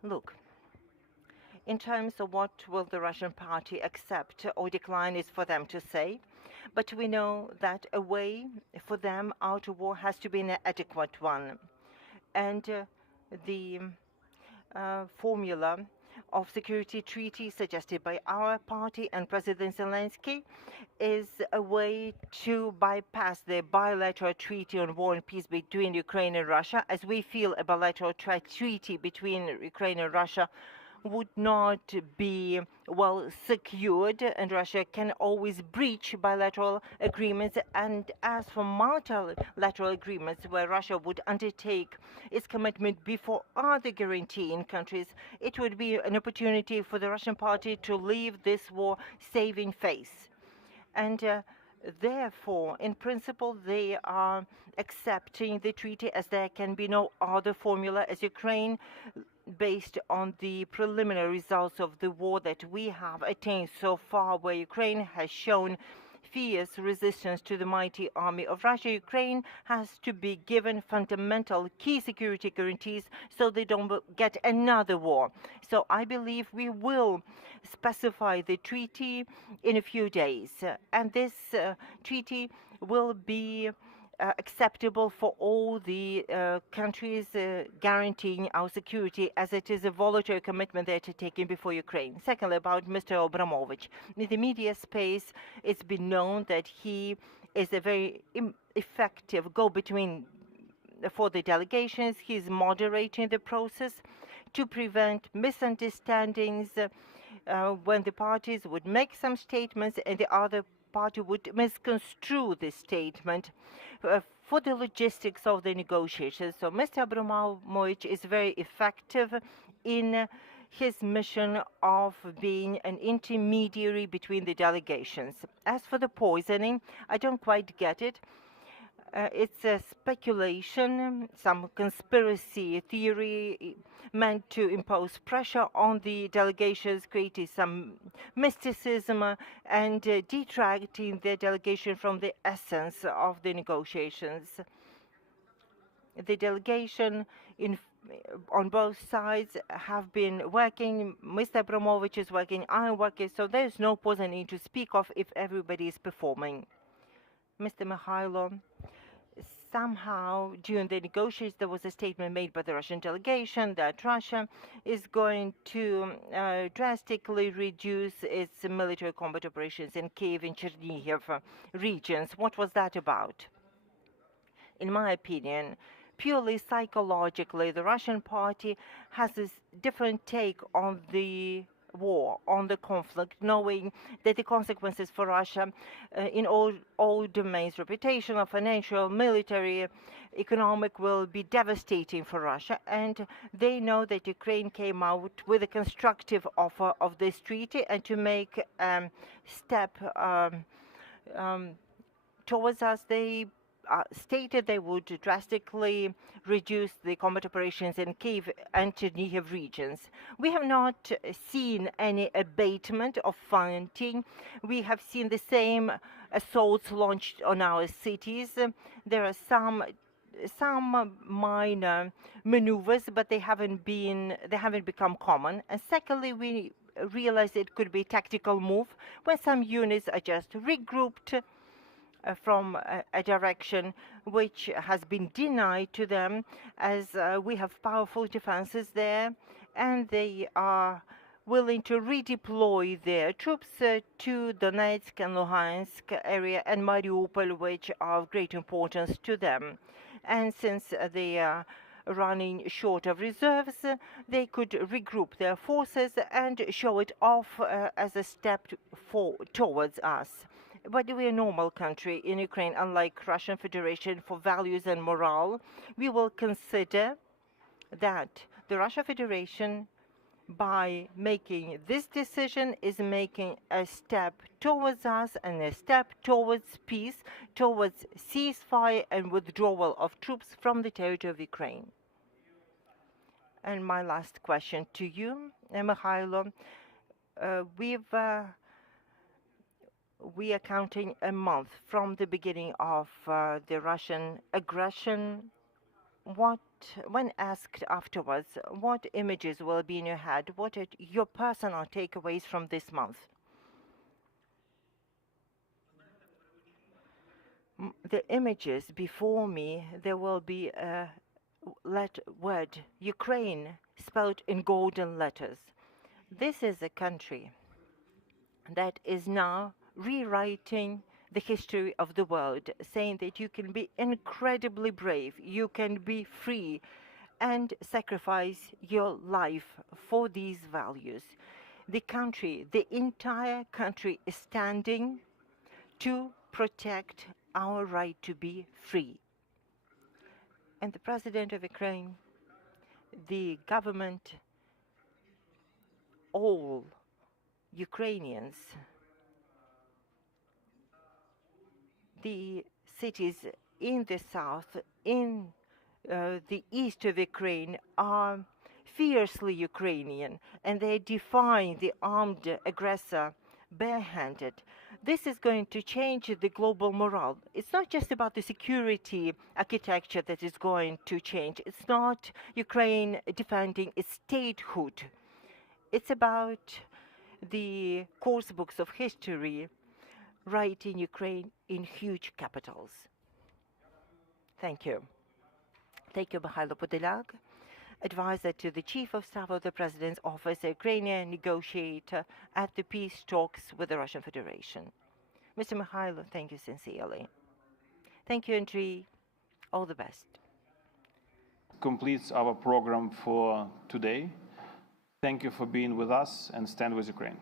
Look, in terms of what will the Russian party accept or decline is for them to say, but we know that a way for them out of war has to be an adequate one. And the formula of security treaty suggested by our party and President Zelensky is a way to bypass the bilateral treaty on war and peace between Ukraine and Russia, as we feel a bilateral treaty between Ukraine and Russia would not be well secured, and Russia can always breach bilateral agreements. And as for multilateral agreements where Russia would undertake its commitment before other guaranteeing countries, it would be an opportunity for the Russian party to leave this war saving face. And therefore, in principle, they are accepting the treaty as there can be no other formula, as Ukraine, based on the preliminary results of the war that we have attained so far, where Ukraine has shown fierce resistance to the mighty army of Russia, Ukraine has to be given fundamental key security guarantees so they don't get another war. So I believe we will specify the treaty in a few days, and this treaty will be acceptable for all the countries guaranteeing our security, as it is a voluntary commitment that are taken before Ukraine. Secondly, about Mr. Abramovich. In the media space, it's been known that he is a very effective go-between for the delegations. He's moderating the process to prevent misunderstandings when the parties would make some statements and the other party would misconstrue this statement for the logistics of the negotiations. So Mr. Abramovich is very effective in his mission of being an intermediary between the delegations. As for the poisoning, I don't quite get it. It's a speculation, some conspiracy theory meant to impose pressure on the delegations, creating some mysticism and detracting the delegation from the essence of the negotiations. The delegation on both sides have been working. Mr. Abramovich is working, I'm working, so there's no position to speak of if everybody is performing. Mr. Mikhailo, somehow during the negotiations there was a statement made by the Russian delegation that Russia is going to drastically reduce its military combat operations in Kiev and Chernihiv regions. What was that about? In my opinion, purely psychologically, the Russian party has a different take on the war, on the conflict, knowing that the consequences for Russia in all domains, reputational, financial, military, economic, will be devastating for Russia. And they know that Ukraine came out with a constructive offer of this treaty and to make a step towards us. They stated they would drastically reduce the combat operations in Kiev and Chernihiv regions. We have not seen any abatement of fighting. We have seen the same assaults launched on our cities. There are some minor maneuvers, but they haven't become common. And secondly, we realize it could be a tactical move when some units are just regrouped from a direction which has been denied to them, as we have powerful defenses there, and they are willing to redeploy their troops to Donetsk and Luhansk area and Mariupol, which are of great importance to them. And since they are running short of reserves, they could regroup their forces and show it off as a step towards us. But we're a normal country in Ukraine, unlike Russian Federation, for values and morale. We will consider that the Russian Federation, by making this decision, is making a step towards us and a step towards peace, towards ceasefire and withdrawal of troops from the territory of Ukraine. And my last question to you, Mikhailo, we are counting a month from the beginning of the Russian aggression. When asked afterwards, what images will be in your head? What are your personal takeaways from this month? The images before me, there will be a word, Ukraine, spelled in golden letters. This is a country that is now rewriting the history of the world, saying that you can be incredibly brave, you can be free and sacrifice your life for these values. The country, the entire country is standing to protect our right to be free. And the President of Ukraine, the government, all Ukrainians, the cities in the south, in the east of Ukraine are fiercely Ukrainian, and they defy the armed aggressor barehanded. This is going to change the global morale. It's not just about the security architecture that is going to change. It's not Ukraine defending its statehood. It's about the course books of history writing Ukraine in huge capitals. Thank you. Thank you, Mikhailo Podolyak, advisor to the Chief of Staff of the President's Office, a Ukrainian negotiator at the peace talks with the Russian Federation. Mr. Mikhailo, thank you sincerely. Thank you, Andriy. All the best. Completes our program for today. Thank you for being with us, and stand with Ukraine.